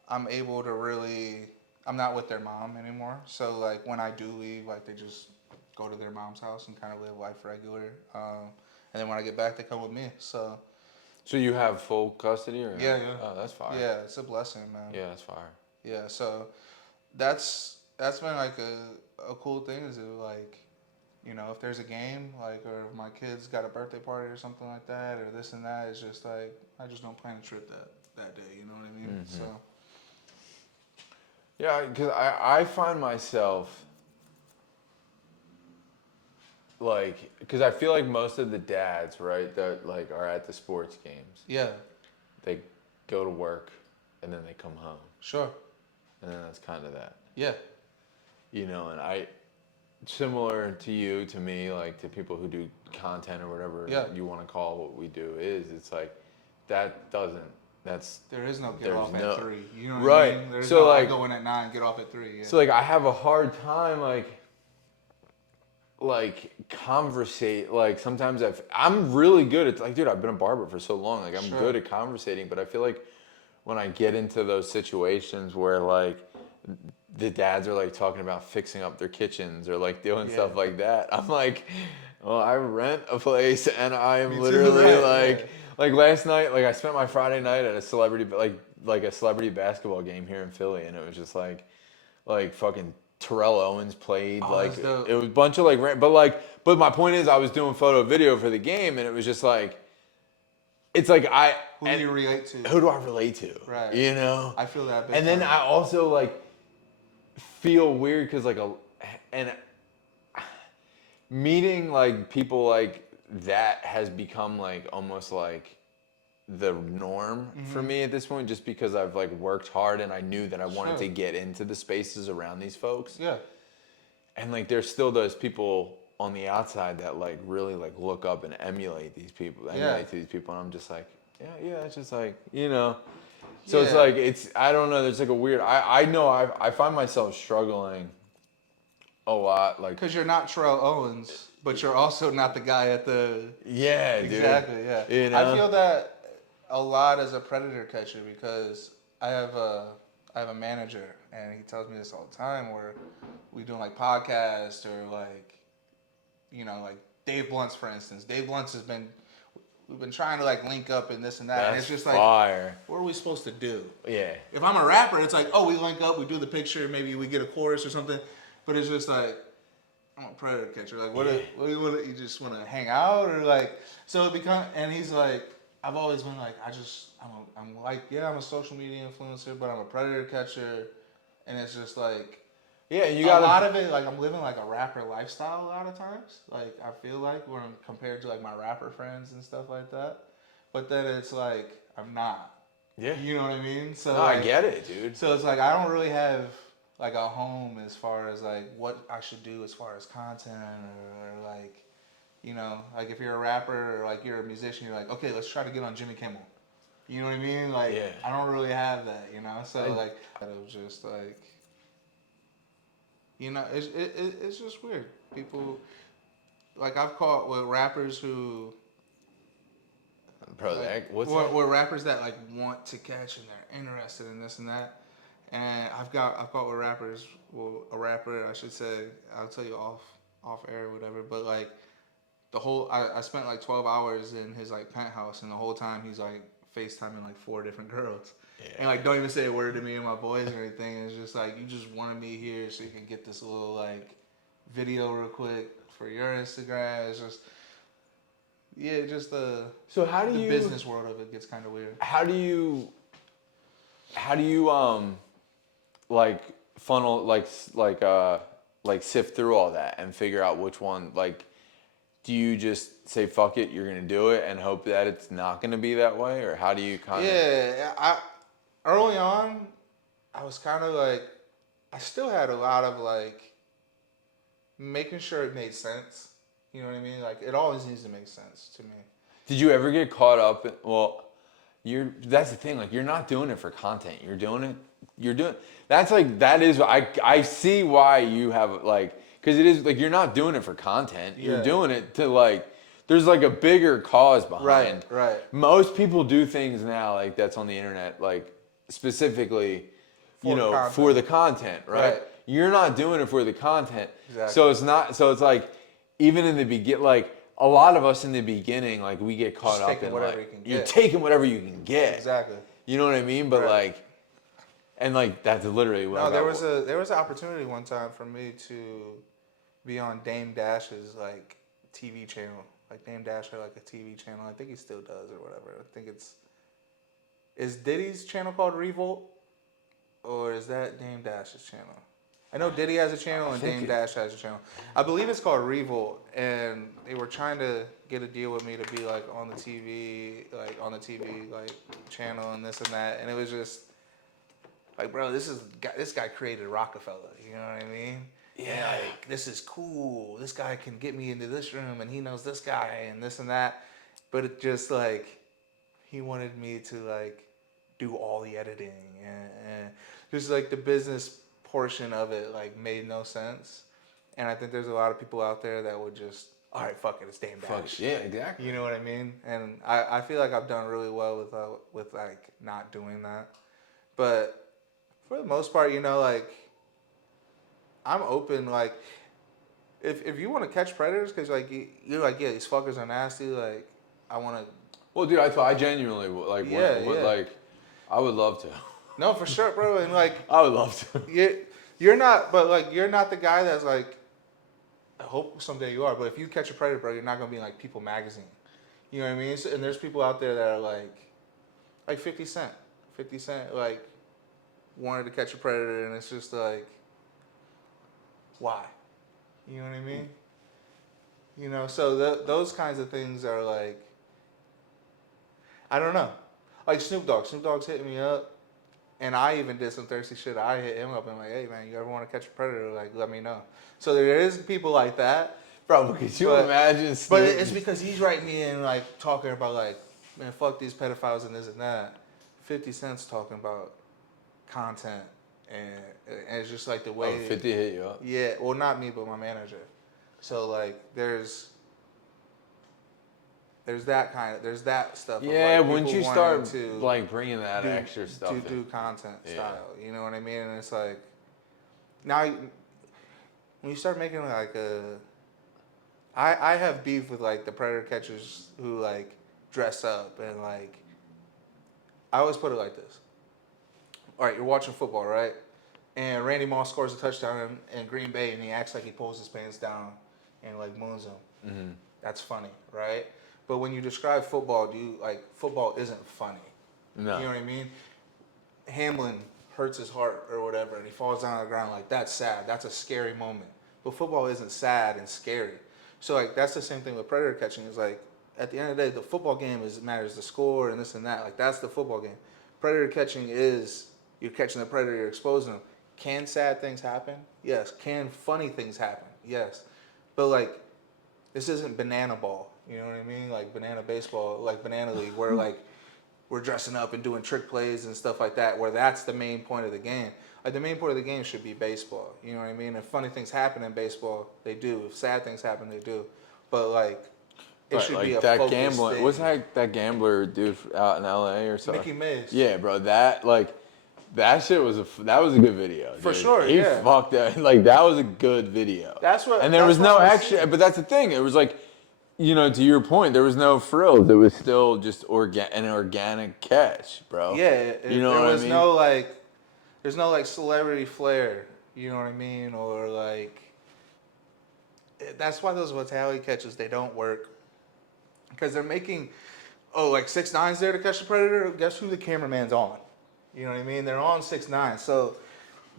I'm able to really. I'm not with their mom anymore, so like when I do leave, like they just go to their mom's house and kind of live life regular. And then when I get back, they come with me. So. So you have full custody, or Yeah, yeah. Oh, that's fire. Yeah, it's a blessing, man. Yeah, that's fire. Yeah, so that's been like a cool thing is it like, you know, if there's a game like or if my kids got a birthday party or something like that or this and that, it's just like I just don't plan a trip that day. You know what I mean? Mm-hmm. So. Yeah, because I find myself like, because I feel like most of the dads, right, that like are at the sports games. Yeah. They go to work and then they come home. Sure. And then that's kind of that. Yeah. You know, and similar to you, to me, like to people who do content or whatever you want to call what we do it's like, there is no get off at 3. You know what right. I mean? There's so no like, I go in at 9, get off at 3. Yeah. So like I have a hard time conversate, like sometimes I'm really good at like, dude, I've been a barber for so long, like I'm good at conversating, but I feel like when I get into those situations where like the dads are like talking about fixing up their kitchens or like doing stuff like that, I'm like, well, I rent a place and I'm literally like last night, like I spent my Friday night at a celebrity like a celebrity basketball game here in Philly, and it was just like fucking Terrell Owens played, like it was a bunch of but my point is I was doing photo video for the game, and it was just like, it's like who do you relate to? Who do I relate to? Right. You know? I feel that. And then I also like feel weird because meeting like people like that has become like almost like the norm for me at this point, just because I've like worked hard and I knew that I wanted to get into the spaces around these folks. Yeah. And like there's still those people on the outside that like really like look up and emulate these people, to these people, and I'm just like, yeah, it's just like, you know. So it's like, I don't know, there's like a weird, I know I find myself struggling a lot, like, because you're not Terrell Owens, but you're also not the guy at the dude. Exactly, yeah. You know? I feel that a lot as a predator catcher because I have a manager, and he tells me this all the time, where we doing like podcasts or like, you know, like Dave Blunt's, for instance. Dave Blunt's we've been trying to like link up and this and that. That's and it's just like, fire. what are we supposed to do? Yeah. If I'm a rapper, it's like, oh, we link up, we do the picture, maybe we get a chorus or something. But it's just like, I'm a predator catcher. Like, what do you want? You just want to hang out, or like? So it becomes, and he's like, I've always been like, I'm a social media influencer, but I'm a predator catcher, and it's just like, you got a lot of it. Like, I'm living like a rapper lifestyle a lot of times. Like, I feel like when I'm compared to like my rapper friends and stuff like that, but then it's like I'm not. Yeah. You know what I mean? So no, like, I get it, dude. So it's like I don't really have like a home as far as like what I should do as far as content or like, you know, like if you're a rapper or like you're a musician, you're like, okay, let's try to get on Jimmy Kimmel. You know what I mean? Like, I don't really have that, you know? So like, it was just like, you know, it's just weird. People, like I've caught with rappers who, bro, like, or rappers that like want to catch and they're interested in this and that. And I've caught with rappers, well, a rapper, I should say, I'll tell you off air or whatever, but like I spent like 12 hours in his like penthouse, and the whole time he's like FaceTiming like 4 different girls. Yeah. And like don't even say a word to me and my boys or anything. It's just like, you just wanted me here so you can get this little like video real quick for your Instagram. It's just, just the so how do the business world of it gets kind of weird. How do you how do you like funnel like sift through all that and figure out which one like do you just say fuck it, you're gonna do it and hope that it's not gonna be that way, or how do you kind of? Yeah, I early on, I was kind of like, I still had a lot of like making sure it made sense. You know what I mean? Like it always needs to make sense to me. Did you ever get caught up in, well, that's the thing, like you're not doing it for content. You're doing that's like that is I see why you have like cuz it is like you're not doing it for content. You're Yeah. doing it to like there's like a bigger cause behind. Right. Most people do things now like that's on the internet like specifically For the content. for the content, right? Right. You're not doing it for the content. Exactly. So it's not so it's like even in the like a lot of us in the beginning, like we get caught Just up taking in whatever like you can you're get. taking whatever you can get. Exactly. You know what I mean? But Right. like, and like that's literally what. No, there was an opportunity one time for me to be on Dame Dash's like TV channel. Like Dame Dash had like a TV channel. I think he still does or whatever. I think is Diddy's channel called Revolt, or is that Dame Dash's channel? I know Diddy has a channel and Dame Dash has a channel. I believe it's called Revolt, and they were trying to get a deal with me to be like on the TV like channel and this and that, and it was just like, bro, this guy created Rockefeller. You know what I mean? Yeah. And like, this is cool. This guy can get me into this room, and he knows this guy and this and that. But it just like he wanted me to like do all the editing and just like the business portion of it like made no sense. And I think there's a lot of people out there that would just, all right, fuck it, it's Dame Dash. Yeah, exactly. You know what I mean? And I feel like I've done really well with like not doing that. But for the most part, you know, like I'm open. Like if you want to catch predators, because like you're like, yeah, these fuckers are nasty. Like I want to. Well, dude, I genuinely like like I would love to. No, for sure, bro. And like I would love to. you're not, but like you're not the guy that's like. I hope someday you are, but if you catch a predator, bro, you're not gonna be in, like People Magazine. You know what I mean? So, and there's people out there that are like 50 Cent. 50 Cent like wanted to catch a predator, and it's just like, why? You know what I mean? You know, so those kinds of things are like, I don't know. Like Snoop Dogg. Snoop Dogg's hitting me up, and I even did some thirsty shit. I hit him up and like, hey man, you ever want to catch a predator? Like, let me know. So there is people like that. Bro, could you imagine Snoop? But it's because he's writing me in like talking about like, man, fuck these pedophiles and this and that. 50 Cent's talking about content, and it's just like the way. Oh, 50 hit you up. Yeah, well, not me, but my manager. So like, there's that stuff. Yeah, of, like, once people you start wanting to like bringing that extra stuff to in. do content style, you know what I mean? And it's like now when you start making like I have beef with like the predator catchers who like dress up and like I always put it like this. All right, you're watching football, right? And Randy Moss scores a touchdown in Green Bay, and he acts like he pulls his pants down and like moons them. Mm-hmm. That's funny, right? But when you describe football, football isn't funny. No. You know what I mean? Hamlin hurts his heart or whatever, and he falls down on the ground. Like, that's sad. That's a scary moment. But football isn't sad and scary. So like that's the same thing with predator catching. Is like at the end of the day, the football game matters the score and this and that. Like that's the football game. Predator catching is you're catching the predator, you're exposing them. Can sad things happen? Yes. Can funny things happen? Yes. But like this isn't banana ball. You know what I mean? Like banana baseball, like banana league, where like we're dressing up and doing trick plays and stuff like that, where that's the main point of the game. Like the main point of the game should be baseball. You know what I mean? If funny things happen in baseball, they do. If sad things happen, they do. But like it should like be a that focused gambler. thing. What's that gambler dude out in LA or something? Mickey Mays. Yeah, bro. That shit was that was a good video. For dude. sure, He yeah. fucked that. Like that was a good video. That's what. And there was no extra. But that's the thing. It was like, you know, to your point, there was no frills. It was still just an organic catch, bro. Yeah, you know there what was I mean? no like, there's no like celebrity flair. You know what I mean? Or like, that's why those Vitali catches they don't work, because they're making, like 6ix9ine there to catch the predator. Guess who the cameraman's on? You know what I mean? They're all in 6'9". So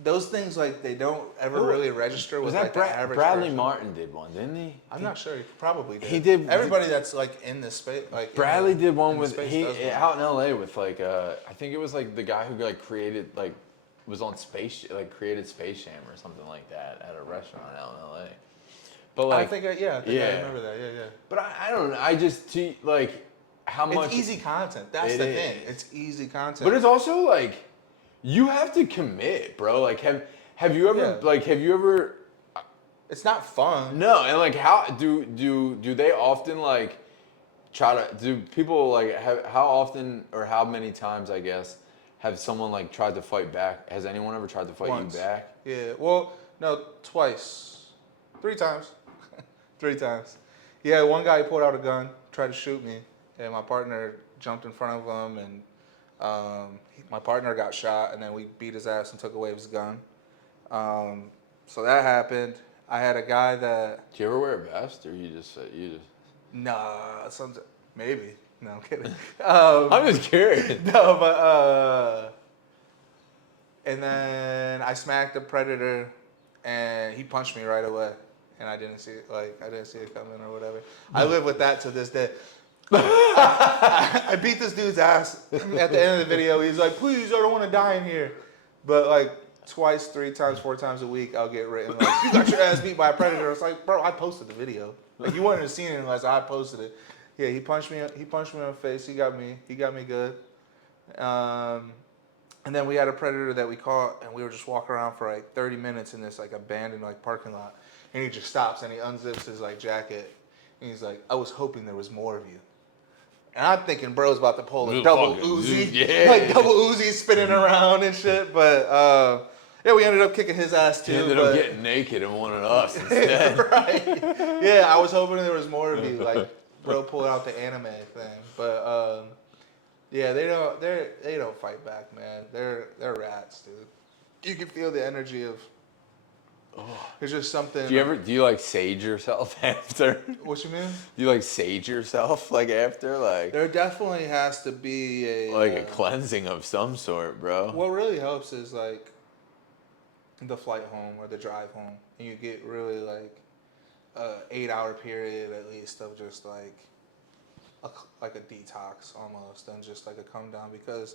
those things, like, they don't ever really register with, Was that like, the average Bradley person. Martin did one, didn't he? I'm not sure. He probably did. He did. Everybody that's, like, in this space, like, Bradley did one in the with space he does one. out in LA with like I think it was like the guy who like created like was on created Space Jam or something like that at a restaurant out in LA. But like I think I remember that. Yeah. But I don't know. I just like how much It's easy content. That's the thing. It's easy content. But it's also like you have to commit, bro. Like have you ever It's not fun. No, and like how do they often like try to do people like how often or how many times I guess have someone like tried to fight back? Has anyone ever tried to fight Once. you back? Yeah. Well, no, twice. 3 times. 3 times. Yeah, one guy pulled out a gun, tried to shoot me, and my partner jumped in front of him, and my partner got shot, and then we beat his ass and took away his gun. So that happened. I had a guy that. Do you ever wear a vest, or you just? Nah, maybe. No, I'm kidding. I'm just curious. No, but and then I smacked a predator, and he punched me right away, and I didn't see it. Like, I didn't see it coming or whatever. I live with that to this day. I beat this dude's ass at the end of the video. He's like, "Please, I don't want to die in here." But like twice, 3 times, 4 times a week, I'll get written like, "You got your ass beat by a predator." It's like, bro, I posted the video. Like, you wouldn't have seen it unless I posted it. Yeah, he punched me. He punched me in the face. He got me good. And then we had a predator that we caught, and we were just walking around for like 30 minutes in this like abandoned like parking lot. And he just stops and he unzips his like jacket, and he's like, "I was hoping there was more of you." And I'm thinking, bro's about to pull a double Uzi, like double Uzi spinning around and shit. But yeah, we ended up kicking his ass too. He ended up getting naked and wanted us instead. Right? Yeah, I was hoping there was more of you. Like, bro pulled out the anime thing, but yeah, they don't fight back, man. They're rats, dude. You can feel the energy of. There's just something. Do you like sage yourself after? What you mean? Do you like sage yourself like after like? There definitely has to be a cleansing of some sort, bro. What really helps is like the flight home or the drive home, and you get really like a 8-hour period at least of just like a detox almost, and just like a come down, because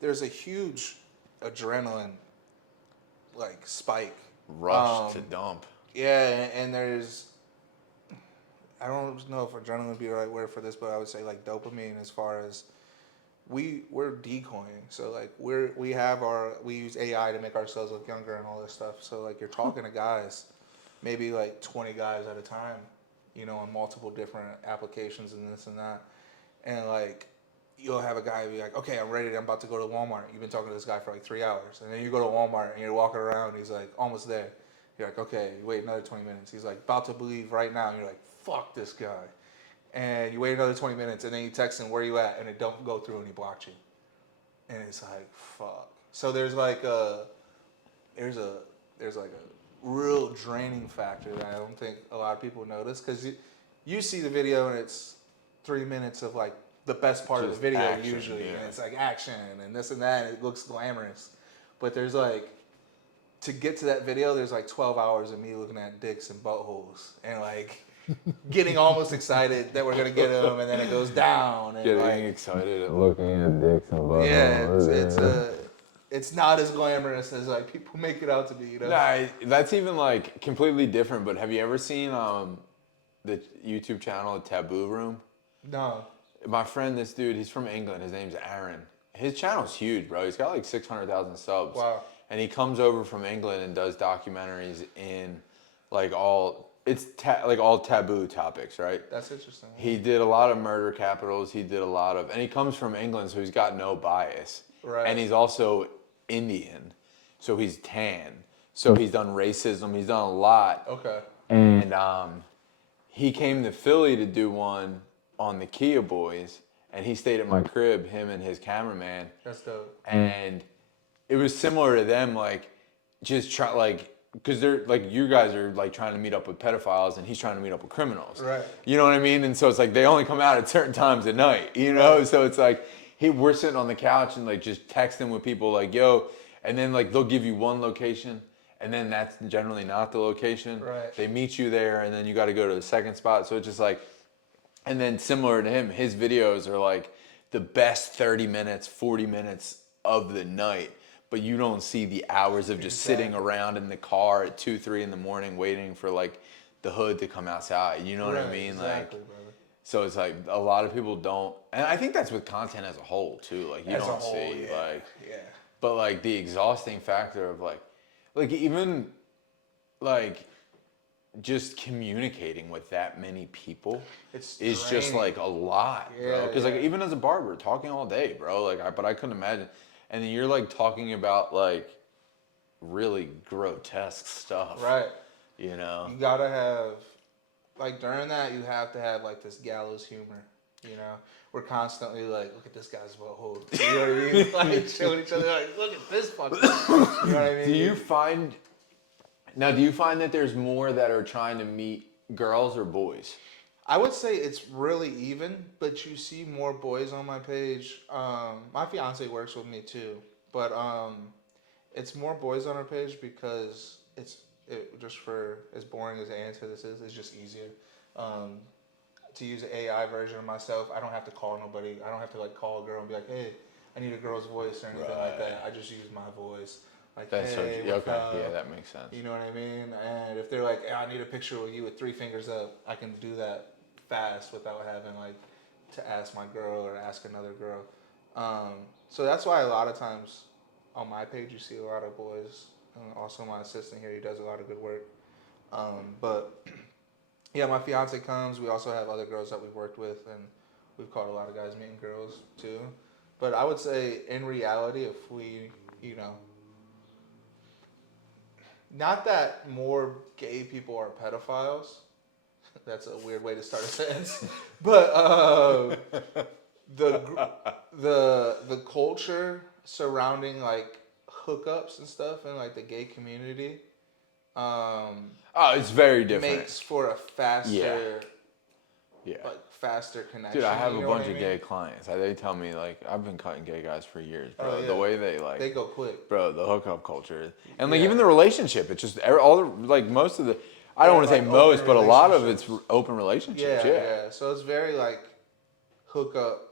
there's a huge adrenaline like spike. Rush to dump. Yeah, and there's, I don't know if adrenaline would be the right word for this, but I would say like dopamine, as far as we're decoying. So like we use AI to make ourselves look younger and all this stuff. So like you're talking to guys, maybe like 20 guys at a time, you know, on multiple different applications and this and that. And like you'll have a guy be like, "Okay, I'm about to go to Walmart." You've been talking to this guy for like 3 hours. And then you go to Walmart and you're walking around, he's like, "Almost there." You're like, "Okay," you wait another 20 minutes. He's like, "About to leave right now." And you're like, "Fuck this guy." And you wait another 20 minutes, and then you text him, "Where you at?" And it don't go through, and he blocked you. And it's like, fuck. So there's like there's like a real draining factor that I don't think a lot of people notice, because you see the video and it's 3 minutes of like the best part of the video action, usually, and it's like action and this and that, and it looks glamorous. But there's like, to get to that video, there's like 12 hours of me looking at dicks and buttholes and like getting almost excited that we're gonna get them, and then it goes down. And getting like, excited at looking at dicks and buttholes. Yeah, it's not as glamorous as like people make it out to be, you know? Nah, that's even like completely different. But have you ever seen the YouTube channel Taboo Room? No. My friend, this dude, he's from England. His name's Aaron. His channel's huge, bro. He's got like 600,000 subs. Wow. And he comes over from England and does documentaries in like all taboo topics, right? That's interesting. He did a lot of murder capitals. He did a lot of, and he comes from England, so he's got no bias. Right. And he's also Indian, so he's tan. So he's done racism. He's done a lot. Okay. And he came to Philly to do one on the Kia Boys, and he stayed at my crib, him and his cameraman. That's dope. And it was similar to them, like, just try, like, because they're, like, you guys are, like, trying to meet up with pedophiles, and he's trying to meet up with criminals. Right. You know what I mean? And so it's like, they only come out at certain times at night, you know? So it's like, we're sitting on the couch and like just texting with people like, yo, and then like they'll give you one location, and then that's generally not the location. Right. They meet you there, and then you got to go to the second spot. So it's just like, and then similar to him, his videos are like the best 30 minutes, 40 minutes of the night, but you don't see the hours of just sitting around in the car at 2, 3 in the morning waiting for like the hood to come outside. You know what I mean? Exactly, Like, brother. so it's like a lot of people don't, and I think that's with content as a whole too. Like you As a don't whole, see yeah. like, Yeah. but like the exhausting factor of like even like just communicating with that many people is just like a lot, bro. Because like even as a barber, talking all day, bro. Like but I couldn't imagine. And then you're like talking about like really grotesque stuff, Right. you know? You gotta have, like, during that, you have to have like this gallows humor. You know, we're constantly like, look at this guy's butthole. You know what I mean? Like showing each other, like, look at this fucking. You know what I mean? Do you find that there's more that are trying to meet girls or boys? I would say it's really even, but you see more boys on my page. My fiance works with me too, but it's more boys on our page because just for as boring as the answer this is, it's just easier. To use an AI version of myself, I don't have to call nobody. I don't have to like call a girl and be like, hey, I need a girl's voice or anything like that. I just use my voice. Like, That's hey, so, what's okay, up? yeah, that makes sense. You know what I mean? And if they're like, hey, I need a picture with you with 3 fingers up, I can do that fast without having like to ask my girl or ask another girl. So that's why a lot of times on my page you see a lot of boys. Also my assistant here, he does a lot of good work. But yeah, my fiance comes. We also have other girls that we've worked with, and we've caught a lot of guys meeting girls too. But I would say in reality, if we, you know, not that more gay people are pedophiles. That's a weird way to start a sentence. But the culture surrounding like hookups and stuff in like the gay community Oh, it's very different. makes for a faster Yeah. like faster connection. Dude, I have you a know bunch what I of mean? gay clients. They tell me like I've been cutting gay guys for years, bro. Oh, yeah. The way they like They go quick. bro, the hookup culture, and like Yeah. even the relationship. It's just all the like most of the. I don't want to say like, most, open but a lot of it's relationships. open relationships. Yeah, Yeah. yeah. So it's very like hookup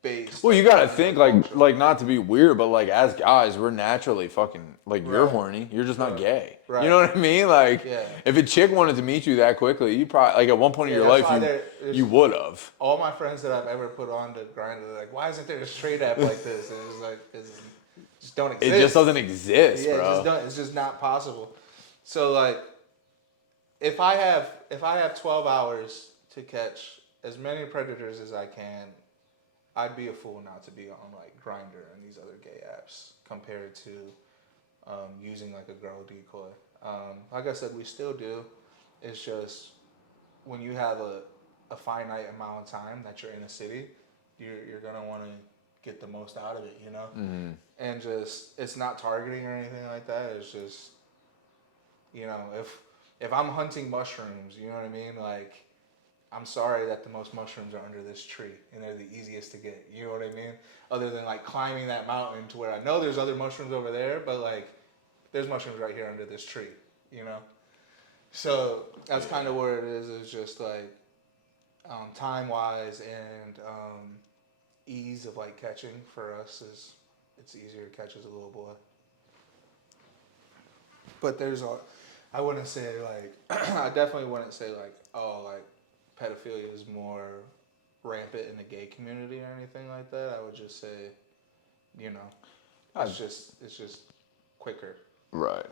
based. Well, you like, gotta kind of think culture. like not to be weird, but like as guys, we're naturally fucking like you're Right. horny. You're just not Right. gay. Right. You know what I mean? Like Yeah. if a chick wanted to meet you that quickly, you probably like at one point in your that's life why you would have. all my friends that I've ever put on to Grindr, they're like, why isn't there a straight app like this? And it's like, it just don't exist. It just doesn't exist, Yeah, bro. it's just not possible. So like, if I have 12 hours to catch as many predators as I can, I'd be a fool not to be on like Grindr and these other gay apps compared to using like a girl decoy. Like I said, we still do. It's just when you have a finite amount of time that you're in a city, you're gonna want to get the most out of it, you know. Mm-hmm. And just it's not targeting or anything like that. It's just, you know, if I'm hunting mushrooms, you know what I mean, like. I'm sorry that the most mushrooms are under this tree and they're the easiest to get. You know what I mean? Other than like climbing that mountain to where I know there's other mushrooms over there, but like there's mushrooms right here under this tree, you know? So that's kind of where it is. It's just like time wise and ease of like catching for us is it's easier to catch as a little boy. But I wouldn't say like, I definitely wouldn't say like, oh, like, pedophilia is more rampant in the gay community or anything like that. I would just say, you know, it's just quicker. Right.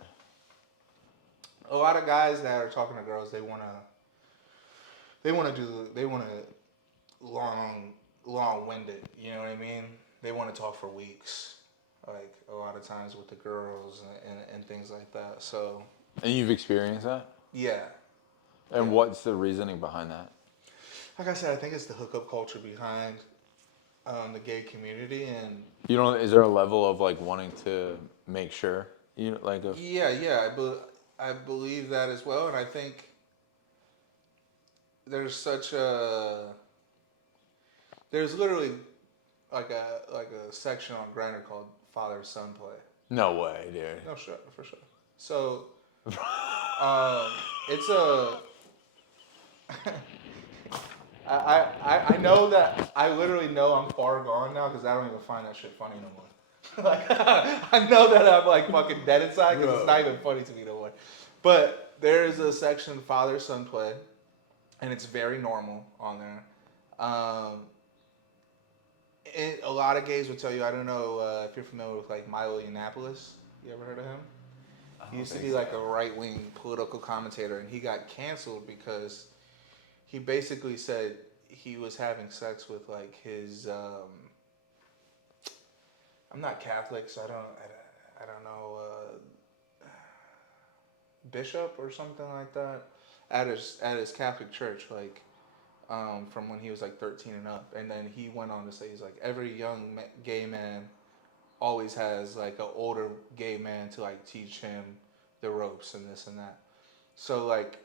A lot of guys that are talking to girls, they wanna long-winded. You know what I mean? They want to talk for weeks, like a lot of times with the girls and things like that. So. And you've experienced that? Yeah. And what's the reasoning behind that? Like I said, I think it's the hookup culture behind the gay community, and is there a level of like wanting to make sure I believe that as well, and I think there's literally like a section on Grindr called Father Son Play. No way, dude. No, sure, for sure. So, it's a. I know that I literally know I'm far gone now because I don't even find that shit funny no more. Like I know that I'm like fucking dead inside because it's not even funny to me no more. But there is a section Father Son Play, and it's very normal on there. A lot of gays would tell you. I don't know if you're familiar with like Milo Yiannopoulos. You ever heard of him? He used to be like a right-wing political commentator, and he got canceled because he basically said he was having sex with like his. I'm not Catholic, so I don't know bishop or something like that at his Catholic church, like from when he was like 13 and up, and then he went on to say he's like every young gay man always has like an older gay man to like teach him the ropes and this and that. So like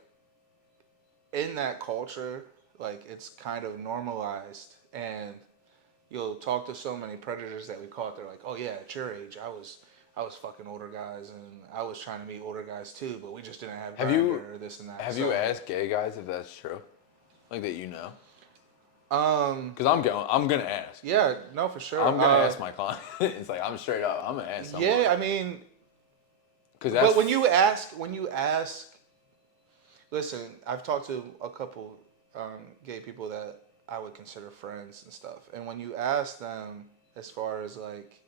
in that culture, like it's kind of normalized, and you'll talk to so many predators that we call it. They're like, oh yeah, at your age, I was fucking older guys, and I was trying to meet older guys too, but we just didn't have Grindr or this and that. Have you asked gay guys if that's true, like that you know? Because I'm gonna ask. Yeah, no, for sure. I'm gonna ask my client. It's like I'm straight up. I'm gonna ask someone. Yeah, I mean, but when you ask, listen, I've talked to a couple gay people that I would consider friends and stuff, and when you ask them as far as like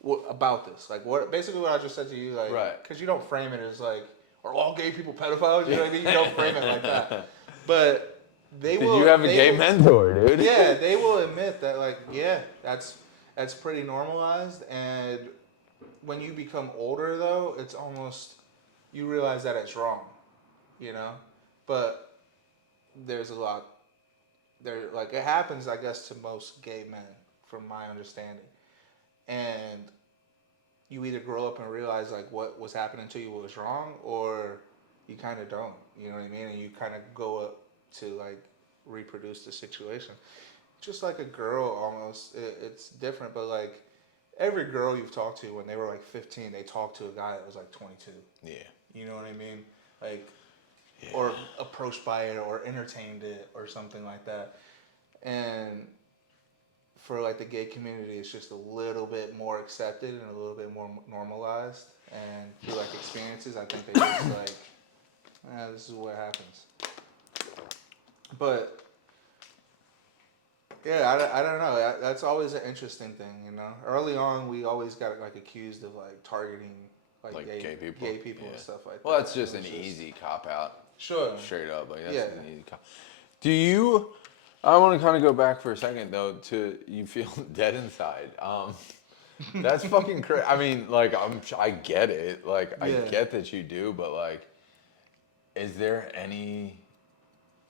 what about this, like what basically what I just said to you, like, right? Because you don't frame it as like, are all gay people pedophiles? You know what I mean? You don't frame it like that, but. Did you have a gay mentor, dude? Yeah, they will admit that, like, yeah, that's pretty normalized. And when you become older, though, it's almost you realize that it's wrong, you know. But there's a lot there, like it happens, I guess, to most gay men, from my understanding. And you either grow up and realize like what was happening to you was wrong, or you kind of don't. You know what I mean? And you kind of go up to like reproduce the situation, just like a girl almost. It's different, but like every girl you've talked to when they were like 15, they talked to a guy that was like 22. Yeah. You know what I mean? Like, yeah. Or approached by it or entertained it or something like that. And for like the gay community, it's just a little bit more accepted and a little bit more normalized. And through like experiences, I think they just like, this is what happens. But yeah, I don't know. That's always an interesting thing, you know. Early on, we always got like accused of like targeting like gay people and stuff like that. Well, that's just an easy cop out. Sure. Straight up, like that's an easy cop. Do you? I want to kind of go back for a second though to you feel dead inside. That's fucking crazy. I mean, like I get it. Like I get that you do, but like, is there any?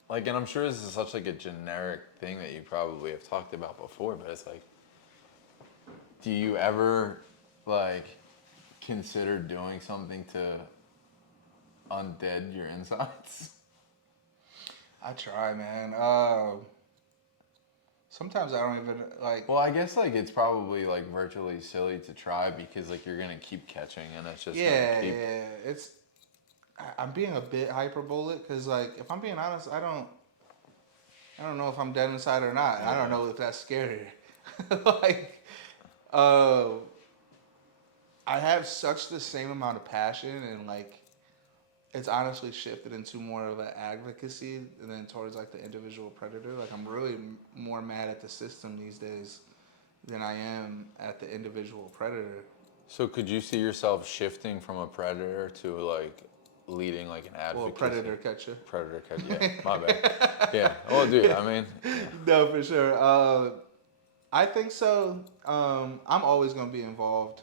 Like, and I'm sure this is such like a generic thing that you probably have talked about before, but it's like, do you ever like consider doing something to undead your insides? I try, man. Sometimes I don't even like. Well, I guess like it's probably like virtually silly to try because like you're gonna keep catching, and it's just It's. I'm being a bit hyperbolic because, like, if I'm being honest, I don't know if I'm dead inside or not. I don't know if that's scary. Like, I have such the same amount of passion, and like, it's honestly shifted into more of an advocacy than towards like the individual predator. Like, I'm really more mad at the system these days than I am at the individual predator. So, could you see yourself shifting from a predator to like leading like an advocacy? Well, predator catcher. Predator catcher. Yeah, my bad. Yeah. Well, dude, I mean. Yeah. No, for sure. I think so. I'm always gonna be involved.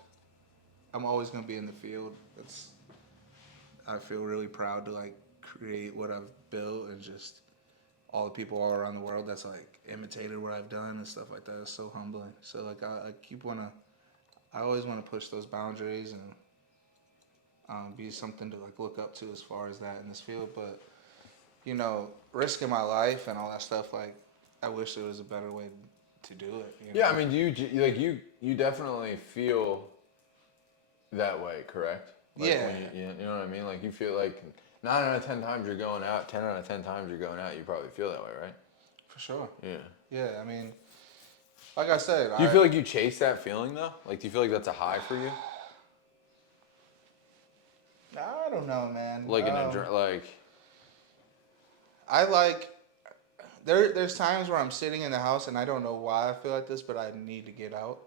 I'm always gonna be in the field. I feel really proud to like create what I've built, and just all the people all around the world that's like imitated what I've done and stuff like that. It's so humbling. So like I always want to push those boundaries and be something to like look up to as far as that in this field. But you know, risking my life and all that stuff, like I wish there was a better way to do it. Yeah, I mean, you definitely feel that way, correct? Like Yeah. When you know what I mean? Like you feel like 9 out of 10 times you're going out, 10 out of 10 times you're going out. You probably feel that way, right? For sure. Yeah. Yeah, I mean, like I said, Do you feel like you chase that feeling though? Like, do you feel like that's a high for you? I don't know, man. Like like. I like there's times where I'm sitting in the house and I don't know why I feel like this, but I need to get out.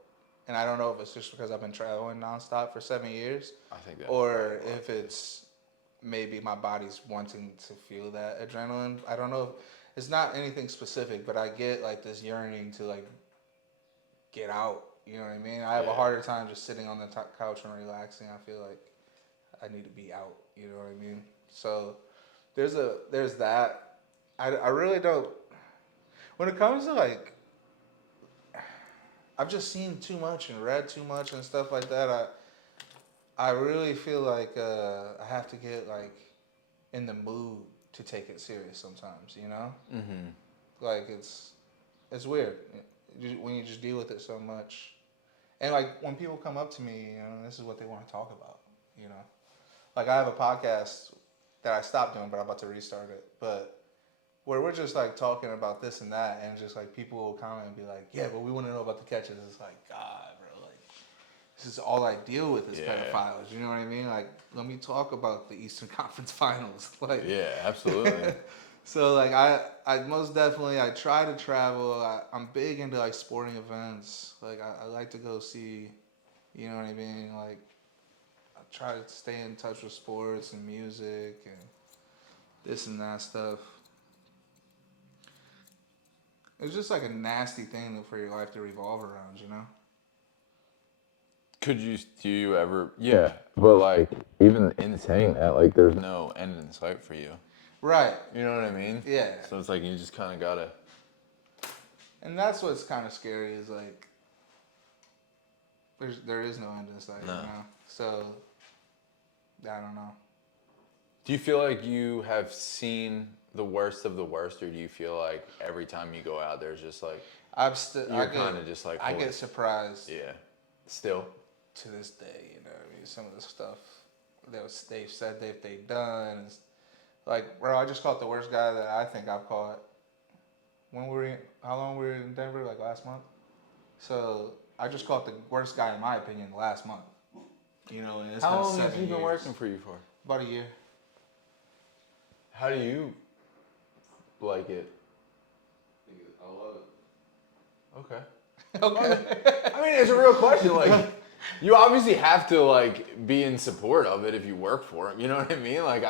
And I don't know if it's just because I've been traveling nonstop for 7 years, I think that. or if it's maybe my body's wanting to feel that adrenaline. I don't know. It's not anything specific, but I get like this yearning to like get out. You know what I mean? I have a harder time just sitting on the couch and relaxing. I feel like I need to be out. You know what I mean? So there's that. I really don't. When it comes to like, I've just seen too much and read too much and stuff like that. I really feel like I have to get like in the mood to take it serious sometimes. You know? Mm-hmm. Like it's weird when you just deal with it so much. And like when people come up to me, this is what they want to talk about. Like I have a podcast that I stopped doing, but I'm about to restart it. But where we're just like talking about this and that, and just like people will comment and be like, "Yeah, but we want to know about the catches." It's like, God, bro, like this is all I deal with is pedophiles. You know what I mean? Like, let me talk about the Eastern Conference Finals. Like, yeah, absolutely. So like I most definitely I try to travel. I'm big into like sporting events. Like I like to go see, you know what I mean? Like I try to stay in touch with sports and music and this and that stuff. It's just like a nasty thing for your life to revolve around, you know? Do you ever, yeah, but like, even in saying that, like, there's no end in sight for you. Right. You know what I mean? Yeah. So it's like, you just kind of gotta. And that's what's kind of scary is like, there is no end in sight, No. you know? So, I don't know. Do you feel like you have seen the worst of the worst, or do you feel like every time you go out, there's just like, you're kind of just like, I get surprised. Yeah. Still? To this day, you know what I mean? Some of the stuff they've said they've done. Is, like, bro, I just caught the worst guy that I think I've caught. How long were we in Denver? Like last month? So, I just caught the worst guy, in my opinion, last month. And it's How been long 7 has he been years. working for you for? About a year. How do you like it? I love it. Okay. Okay. I mean, it's a real question. Like, you obviously have to like be in support of it if you work for him. You know what I mean? Like,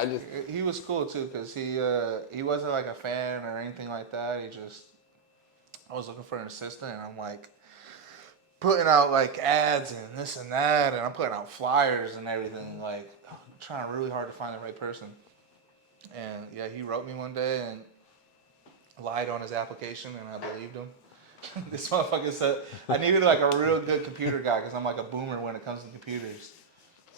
He was cool too, cause he wasn't like a fan or anything like that. I was looking for an assistant, and I'm like putting out like ads and this and that, and I'm putting out flyers and everything. Like, I'm trying really hard to find the right person. And yeah, he wrote me one day and lied on his application, and I believed him. This motherfucker said I needed like a real good computer guy because I'm like a boomer when it comes to computers.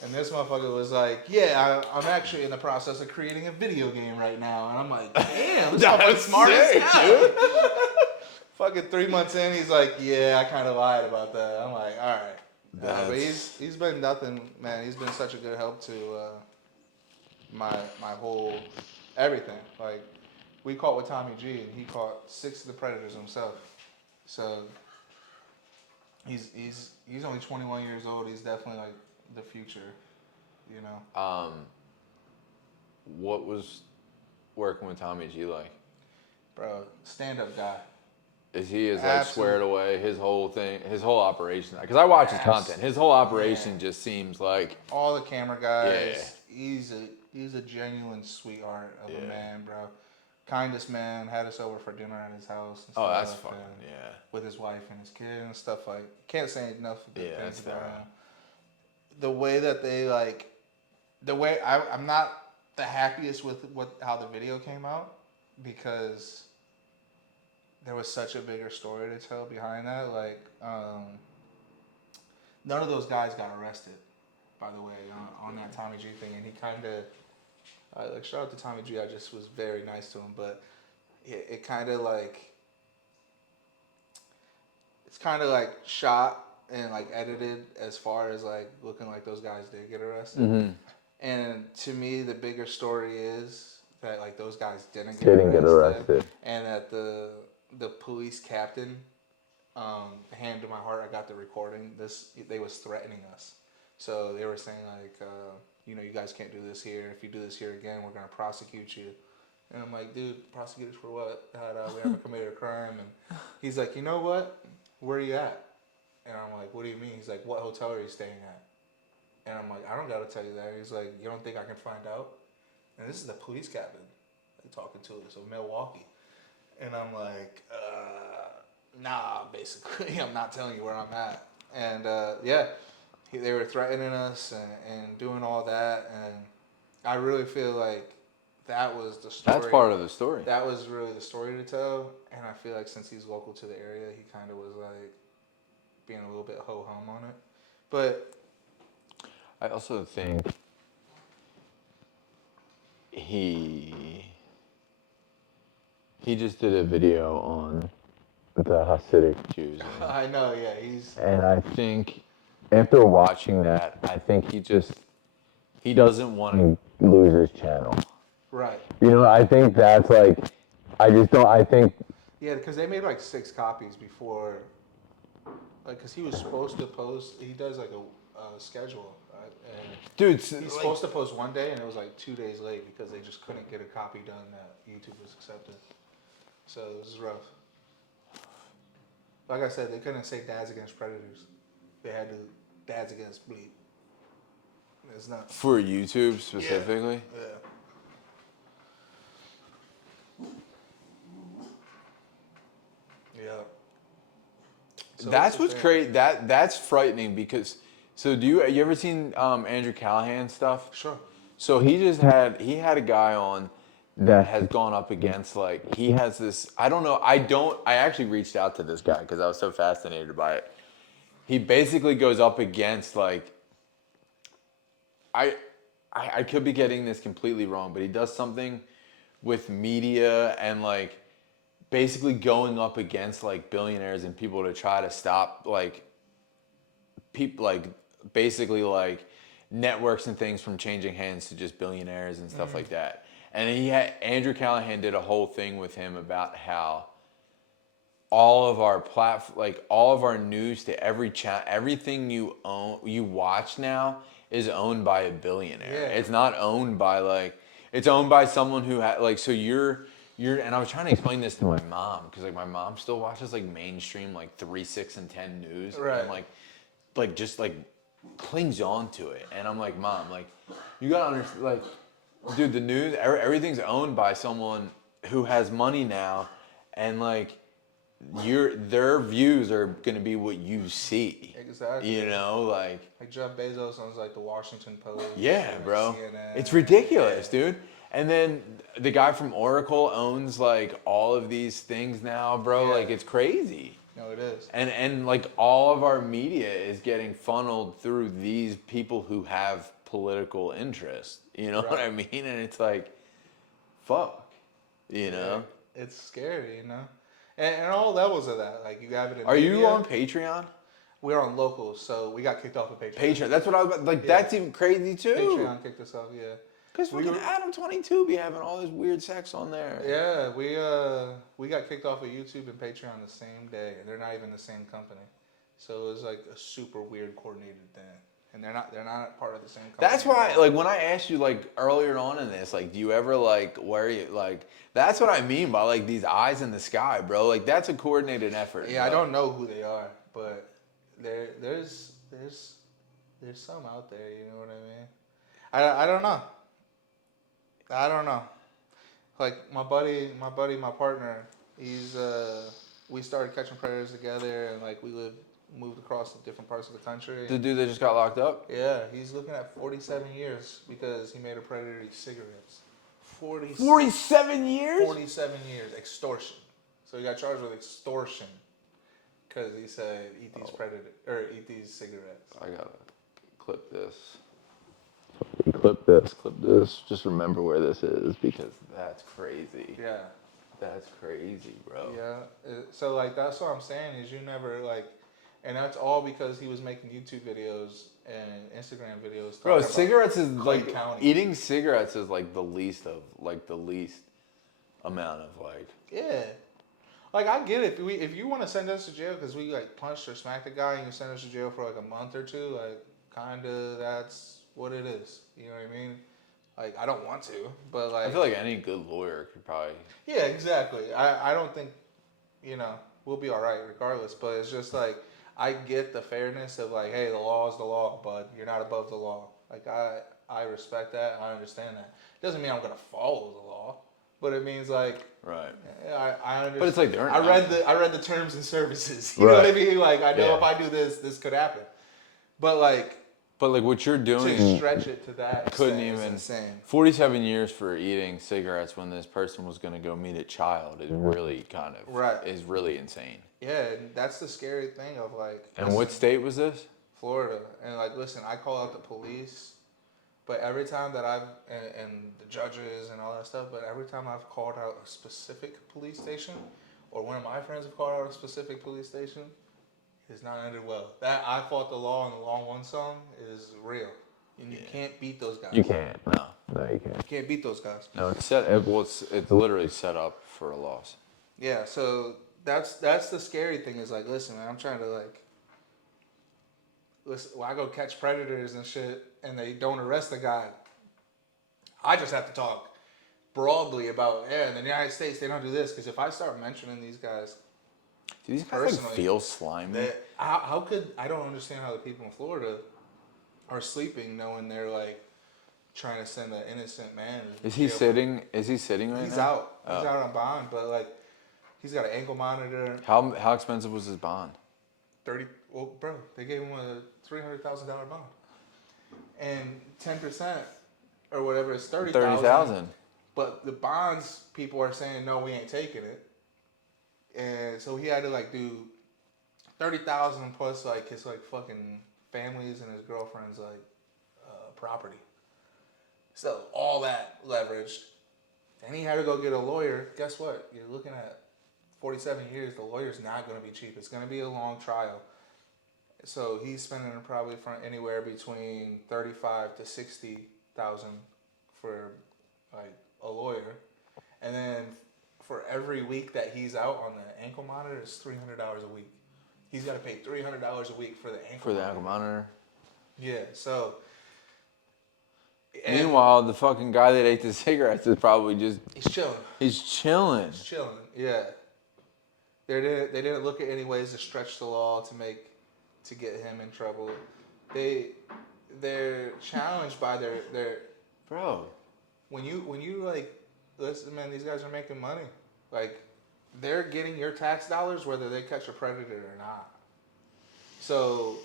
And this motherfucker was like, "Yeah, I'm actually in the process of creating a video game right now." And I'm like, "Damn, this motherfucker's smart as hell." Fucking 3 months in, he's like, "Yeah, I kind of lied about that." I'm like, "All right." But he's been nothing, man. He's been such a good help to my whole everything. Like, we caught with Tommy G, and he caught 6 of the predators himself. So he's only 21 years old. He's definitely like the future, you know. What was working with Tommy G like? Bro, stand-up guy. Is he like squared away? His whole thing, his whole operation. Because I watch his content. His whole operation just seems like all the camera guys. Yeah. He's a genuine sweetheart of a man, bro. Kindest man. Had us over for dinner at his house. And stuff, that's fun. With his wife and his kid and stuff like. Can't say enough good things about him. The way that they like, I'm not the happiest with how the video came out because there was such a bigger story to tell behind that. Like, none of those guys got arrested, by the way, on that Tommy G thing, and he kind of, like, shout out to Tommy G. I just was very nice to him, but it kind of like it's kind of like shot and like edited as far as like looking like those guys did get arrested. Mm-hmm. And to me, the bigger story is that like those guys didn't Get arrested. and that the police captain, hand to my heart, I got the recording. They was threatening us, so they were saying like, you know, you guys can't do this here. If you do this here again, we're gonna prosecute you. And I'm like, dude, prosecute us for what? We haven't committed a crime. And he's like, you know what? Where are you at? And I'm like, what do you mean? He's like, what hotel are you staying at? And I'm like, I don't gotta tell you that. He's like, you don't think I can find out? And this is the police captain talking to us of Milwaukee. And I'm like, nah, basically, I'm not telling you where I'm at. And yeah, they were threatening us and doing all that. And I really feel like that was the story. That's part of the story. That was really the story to tell. And I feel like since he's local to the area, he kind of was like being a little bit ho-hum on it. But I also think he just did a video on the Hasidic Jews. I know, yeah, And I think after watching that, I think he doesn't want to lose his channel. Right. You know, I think that's like, I think. Yeah, because they made like 6 copies before, like, because he was supposed to post, he does like a schedule, right? And dude, he's supposed to post one day and it was like 2 days late because they just couldn't get a copy done that YouTube was accepted. So it was rough. Like I said, they couldn't say dads against predators. They had to dads against bleep. It's not. For YouTube specifically? Yeah. Yeah. So that's what's crazy. That's frightening because. So you ever seen Andrew Callahan stuff? Sure. So he had a guy on that has gone up against like he has this. I don't know. I actually reached out to this guy because I was so fascinated by it. He basically goes up against like. I could be getting this completely wrong, but he does something with media and like basically going up against like billionaires and people to try to stop like people like basically like networks and things from changing hands to just billionaires and stuff like that. And Andrew Callahan did a whole thing with him about how all of our all of our news to every chat, everything you watch now is owned by a billionaire. Yeah. It's not owned by it's owned by someone who had so you're and I was trying to explain this to my mom because like my mom still watches like mainstream like 3, 6, and 10 news right. and like just like clings on to it. And I'm like, Mom, like you gotta understand, like, dude, the news, everything's owned by someone who has money now, and like their views are gonna be what you see. Exactly. You know, like Jeff Bezos owns like the Washington Post. Yeah, bro. CNN. It's ridiculous, dude. And then the guy from Oracle owns like all of these things now, bro. Yeah. Like it's crazy. No, it is. And like all of our media is getting funneled through these people who have political interest. You know what I mean? And it's like, fuck. You know? It's scary, you know? And all levels of that. Like you have it in Are media. you on Patreon? We're on locals, so we got kicked off of Patreon. Patreon. That's what I was about. Like, that's even crazy, too. Patreon kicked us off, yeah. Because fucking Adam22 be having all this weird sex on there. Yeah, we got kicked off of YouTube and Patreon the same day, and they're not even the same company. So it was like a super weird coordinated thing. And they're not part of the same company. That's why, like, when I asked you, like, earlier on in this, like, do you ever, like, worry, like, that's what I mean by, like, these eyes in the sky, bro. Like, that's a coordinated effort. Yeah, bro. I don't know who they are, but there's some out there, you know what I mean? I don't know. I don't know. Like, my partner, he's, we started catching predators together, and, like, moved across to different parts of the country. The dude that just got locked up? Yeah, he's looking at 47 years because he made a predator eat cigarettes. 47 years? 47 years. Extortion. So he got charged with extortion because he said eat these cigarettes. I gotta clip this. Clip this. Just remember where this is because that's crazy. Yeah. That's crazy, bro. Yeah. So like that's what I'm saying is you never like, and that's all because he was making YouTube videos and Instagram videos. Bro, Talking cigarettes about is Clay like County. eating cigarettes is like the least amount of like. Yeah. Like I get it. If you want to send us to jail because we like punched or smacked a guy and you send us to jail for like a month or two, like kinda that's what it is. You know what I mean? Like I don't want to, but like I feel like any good lawyer could probably. yeah, exactly. I don't think we'll be all right regardless. But it's just like I get the fairness of like, hey, the law is the law, but you're not above the law. Like I respect that. I understand that. Doesn't mean I'm gonna follow the law, but it means like Right. I understand. But it's like they're. I read the terms and services. You know what I mean? Like I know Yeah. if I do this could happen. But like. But like what you're doing. To stretch it to that couldn't extent even. is insane. 47 years for eating cigarettes when this person was gonna go meet a child is really kind of. Right. Is really insane. Yeah, and that's the scary thing of like. And listen, what state was this? Florida. And like, listen, I call out the police. But every time that I've, and the judges and all that stuff, but every time I've called out a specific police station, or one of my friends have called out a specific police station, it's not ended well. That I Fought the Law and the Law Won song is real. And you can't beat those guys. You can't. No, you can't. You can't beat those guys. No, it's literally set up for a loss. Yeah, so that's the scary thing is like, listen, man, I'm trying to like, listen, when I go catch predators and shit, and they don't arrest the guy, I just have to talk broadly about, in the United States, they don't do this. Because if I start mentioning these guys, do these guys like feel slimy? How could, I don't understand how the people in Florida are sleeping knowing they're like trying to send an innocent man. Is he sitting right now? He's out. He's out on bond, but like, he's got an ankle monitor. How expensive was his bond? Well, bro, they gave him a $300,000 bond. And 10% or whatever is $30,000. 30,000. But the bonds people are saying no, we ain't taking it. And so he had to like do 30,000 plus like his like fucking families and his girlfriend's like property. So all that leveraged. And he had to go get a lawyer. Guess what? You're looking at 47 years. The lawyer's not going to be cheap. It's going to be a long trial. So he's spending probably from anywhere between 35 to 60,000 for like a lawyer, and then for every week that he's out on the ankle monitor, it's $300 a week. He's got to pay $300 a week for the ankle monitor. Yeah. So. Meanwhile, the fucking guy that ate the cigarettes is probably just. He's chilling. He's chilling. Yeah. They didn't look at any ways to stretch the law to get him in trouble. They're challenged by their bro. When you like, listen, man, these guys are making money. Like, they're getting your tax dollars whether they catch a predator or not. So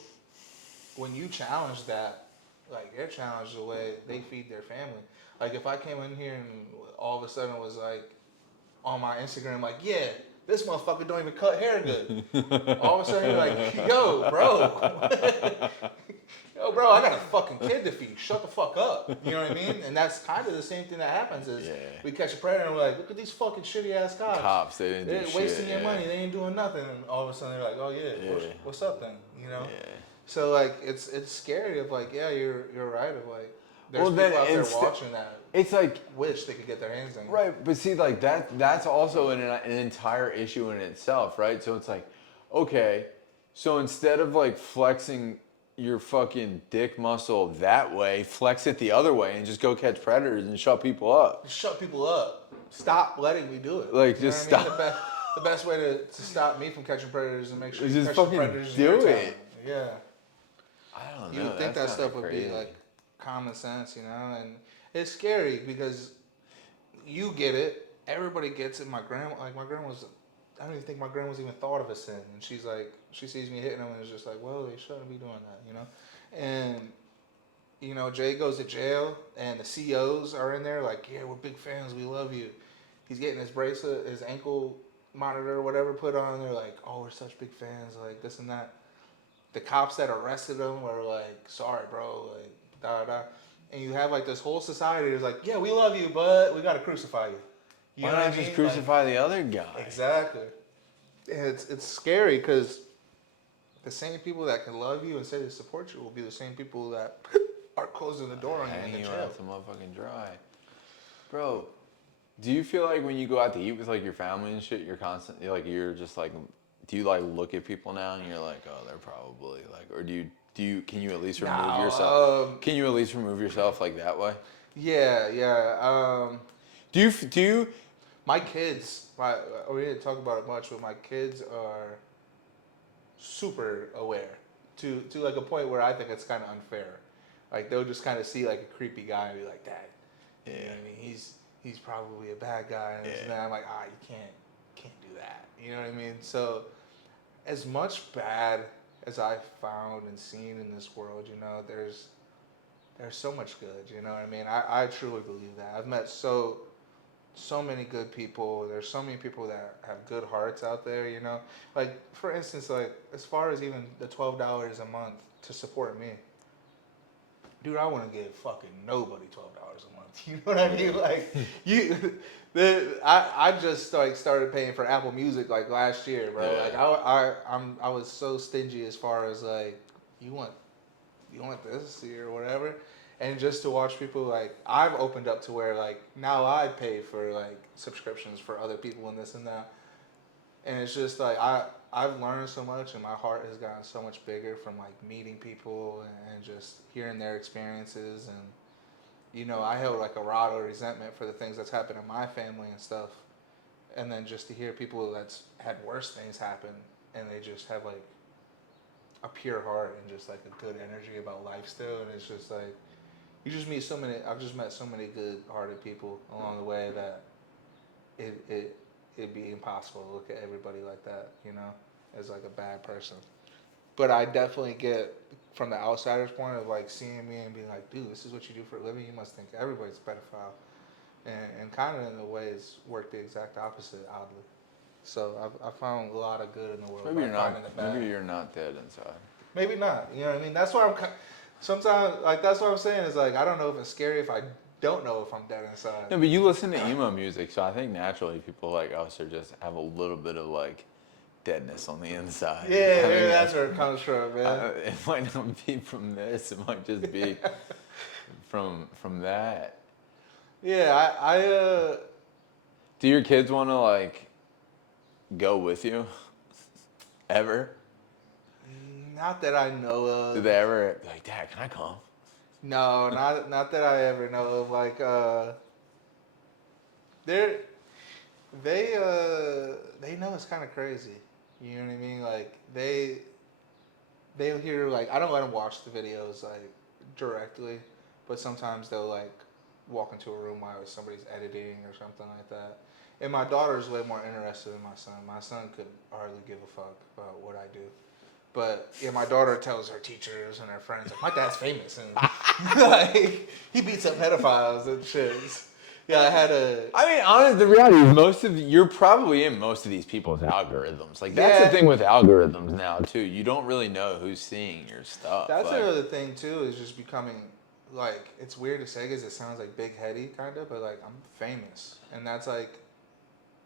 when you challenge that, like, they're challenged the way they feed their family. Like, if I came in here and all of a sudden was like on my Instagram, like, yeah, this motherfucker don't even cut hair good. All of a sudden, you're like, yo, bro. Yo, bro, I got a fucking kid to feed. Shut the fuck up. You know what I mean? And that's kind of the same thing that happens is we catch a predator and we're like, look at these fucking shitty ass cops. They didn't do shit. They're wasting your money. They ain't doing nothing. And all of a sudden, they're like, oh, yeah. What's up then? You know? Yeah. So, like, it's scary of like, yeah, you're right of like, there's people out there watching that. It's like wish they could get their hands on it. Right, but see, like that's also an entire issue in itself, right? So it's like, okay, so instead of like flexing your fucking dick muscle that way, flex it the other way and just go catch predators and shut people up. Just shut people up. Stop letting me do it. Like, just stop. I mean? The best way to stop me from catching predators and make sure you just catch fucking predators do in your it. town. Yeah. I don't know. You would think that stuff would be like common sense, you know? And it's scary because you get it. Everybody gets it. My grandma was, I don't even think my grandma's even thought of a sin. And she's like, she sees me hitting them and is just like, well, they shouldn't be doing that, you know? And, you know, Jay goes to jail and the COs are in there like, yeah, we're big fans. We love you. He's getting his bracelet, his ankle monitor or whatever put on. They're like, oh, we're such big fans, like this and that. The cops that arrested him were like, sorry, bro, like, da-da. And you have like this whole society that's like, yeah, we love you, but we got to crucify you. You Why know what not I just mean? crucify the other guy? Exactly. It's scary because the same people that can love you and say they support you will be the same people that are closing the door on you in Hanging the you jail. out to motherfucking dry. Bro, do you feel like when you go out to eat with like your family and shit, you're constantly like, you're just like, do you like look at people now and you're like, oh, they're probably like, or can you at least remove yourself? Can you at least remove yourself like that way? Yeah. Do you, My kids, we didn't talk about it much, but my kids are super aware to like a point where I think it's kind of unfair. Like they'll just kind of see like a creepy guy and be like, Dad, you know what I mean? He's probably a bad guy, and this and that. I'm like, you can't do that. You know what I mean? So as much bad as I've found and seen in this world, you know, there's so much good. You know what I mean? I truly believe that. I've met so many good people. There's so many people that have good hearts out there, you know. Like for instance, like as far as even the $12 a month to support me, dude, I wouldn't give fucking nobody $12 a month. You know what I mean? Like I just like started paying for Apple Music like last year, bro. Yeah. Like I was so stingy as far as like you want this or whatever. And just to watch people, like, I've opened up to where, like, now I pay for, like, subscriptions for other people and this and that. And it's just, like, I've learned so much and my heart has gotten so much bigger from, like, meeting people and just hearing their experiences. And, you know, I held, like, a rod of resentment for the things that's happened in my family and stuff. And then just to hear people that's had worse things happen and they just have, like, a pure heart and just, like, a good energy about life still. And it's just, like, you just meet I've just met so many good-hearted people along the way that it'd be impossible to look at everybody like that, you know, as like a bad person. But I definitely get from the outsider's point of like seeing me and being like, dude, this is what you do for a living. You must think everybody's a pedophile, and kind of in a way it's worked the exact opposite, oddly. So I found a lot of good in the world. Maybe you're not dead inside. Maybe not. You know what I mean? That's why sometimes, like, that's what I'm saying is, like, I don't know if it's scary if I don't know if I'm dead inside. No, but you listen to emo music, so I think naturally people like us are just have a little bit of, like, deadness on the inside. Yeah, maybe that's where it comes from, man. It might not be from this. It might just be from that. Yeah, Do your kids want to, like, go with you? Ever? not that I know of. Do they ever be like, Dad, can I come? No, not that I ever know of. Like, they know it's kind of crazy. You know what I mean? Like they'll hear like I don't let them watch the videos like directly, but sometimes they'll like walk into a room while somebody's editing or something like that. And my daughter's way more interested than my son. My son could hardly give a fuck about what I do. But yeah, my daughter tells her teachers and her friends, like, my dad's famous and like he beats up pedophiles and shit. Yeah, I mean, honestly, the reality is you're probably in most of these people's algorithms. Like, that's the thing with algorithms now, too. You don't really know who's seeing your stuff. That's like, another thing, too, is just becoming, like, it's weird to say because it sounds like big-heady, kind of, but, like, I'm famous. And that's, like,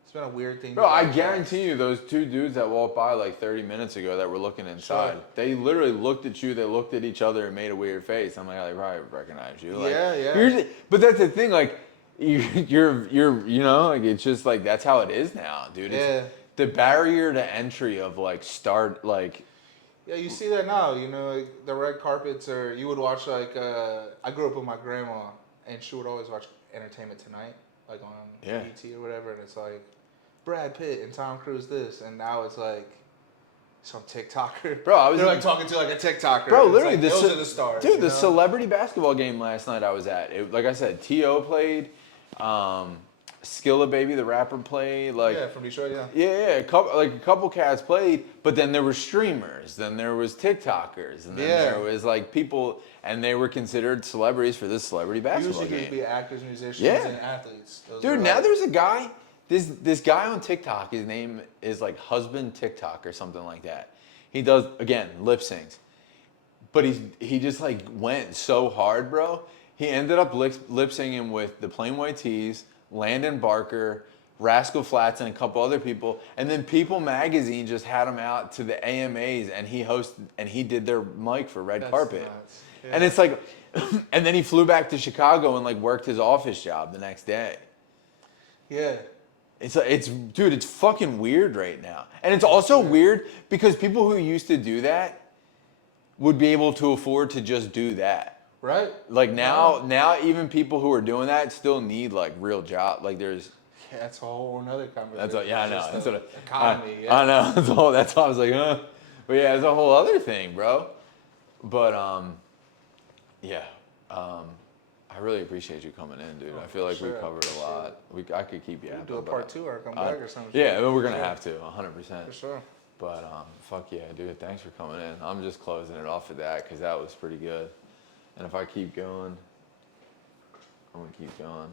it's been a weird thing. Bro, I guarantee you those two dudes that walked by, like, 30 minutes ago that were looking inside, they literally looked at you, they looked at each other and made a weird face. I'm like, I probably recognize you. Like, yeah. But that's the thing, like, you're you know, like, it's just like that's how it is now, dude. It's the barrier to entry of like start like you see that now, you know, like, the red carpets are you would watch like I grew up with my grandma and she would always watch Entertainment Tonight like on BET or whatever, and it's like Brad Pitt and Tom Cruise this, and now it's like some TikToker. Bro, they're like talking to like a TikToker. Bro, literally, like, those are the stars. Dude, the celebrity basketball game last night I was at. Like I said, T.O. played. Skilla Baby, the rapper, played. Like, from Detroit, a couple cats played, but then there were streamers, then there was TikTokers, and then there was like people, and they were considered celebrities for this celebrity basketball game. Usually be actors, musicians, and athletes. Dude, now there's a guy, this guy on TikTok, his name is like Husband TikTok or something like that. He does, again, lip syncs. But he just like went so hard, bro. He ended up lip syncing with the Plain White Tees, Landon Barker, Rascal Flatts and a couple other people, and then People Magazine just had him out to the AMAs, and he did their mic for Red Carpet. Nuts. Yeah. And it's like, and then he flew back to Chicago and like worked his office job the next day. Yeah. Dude, it's fucking weird right now. And it's also weird because people who used to do that would be able to afford to just do that. Right. Like now even people who are doing that still need like real job. Like there's. Yeah, that's a whole another conversation. That's what, yeah, I know. That's what economy. I know. That's why I was like, But yeah, it's a whole other thing, bro. But yeah. I really appreciate you coming in, dude. I feel like we covered a lot. I could keep you. Do a part 2 or come back or something. Yeah, we're gonna have to, 100%. For sure. But fuck yeah, dude. Thanks for coming in. I'm just closing it off with that because that was pretty good. And if I keep going, I'm gonna keep going.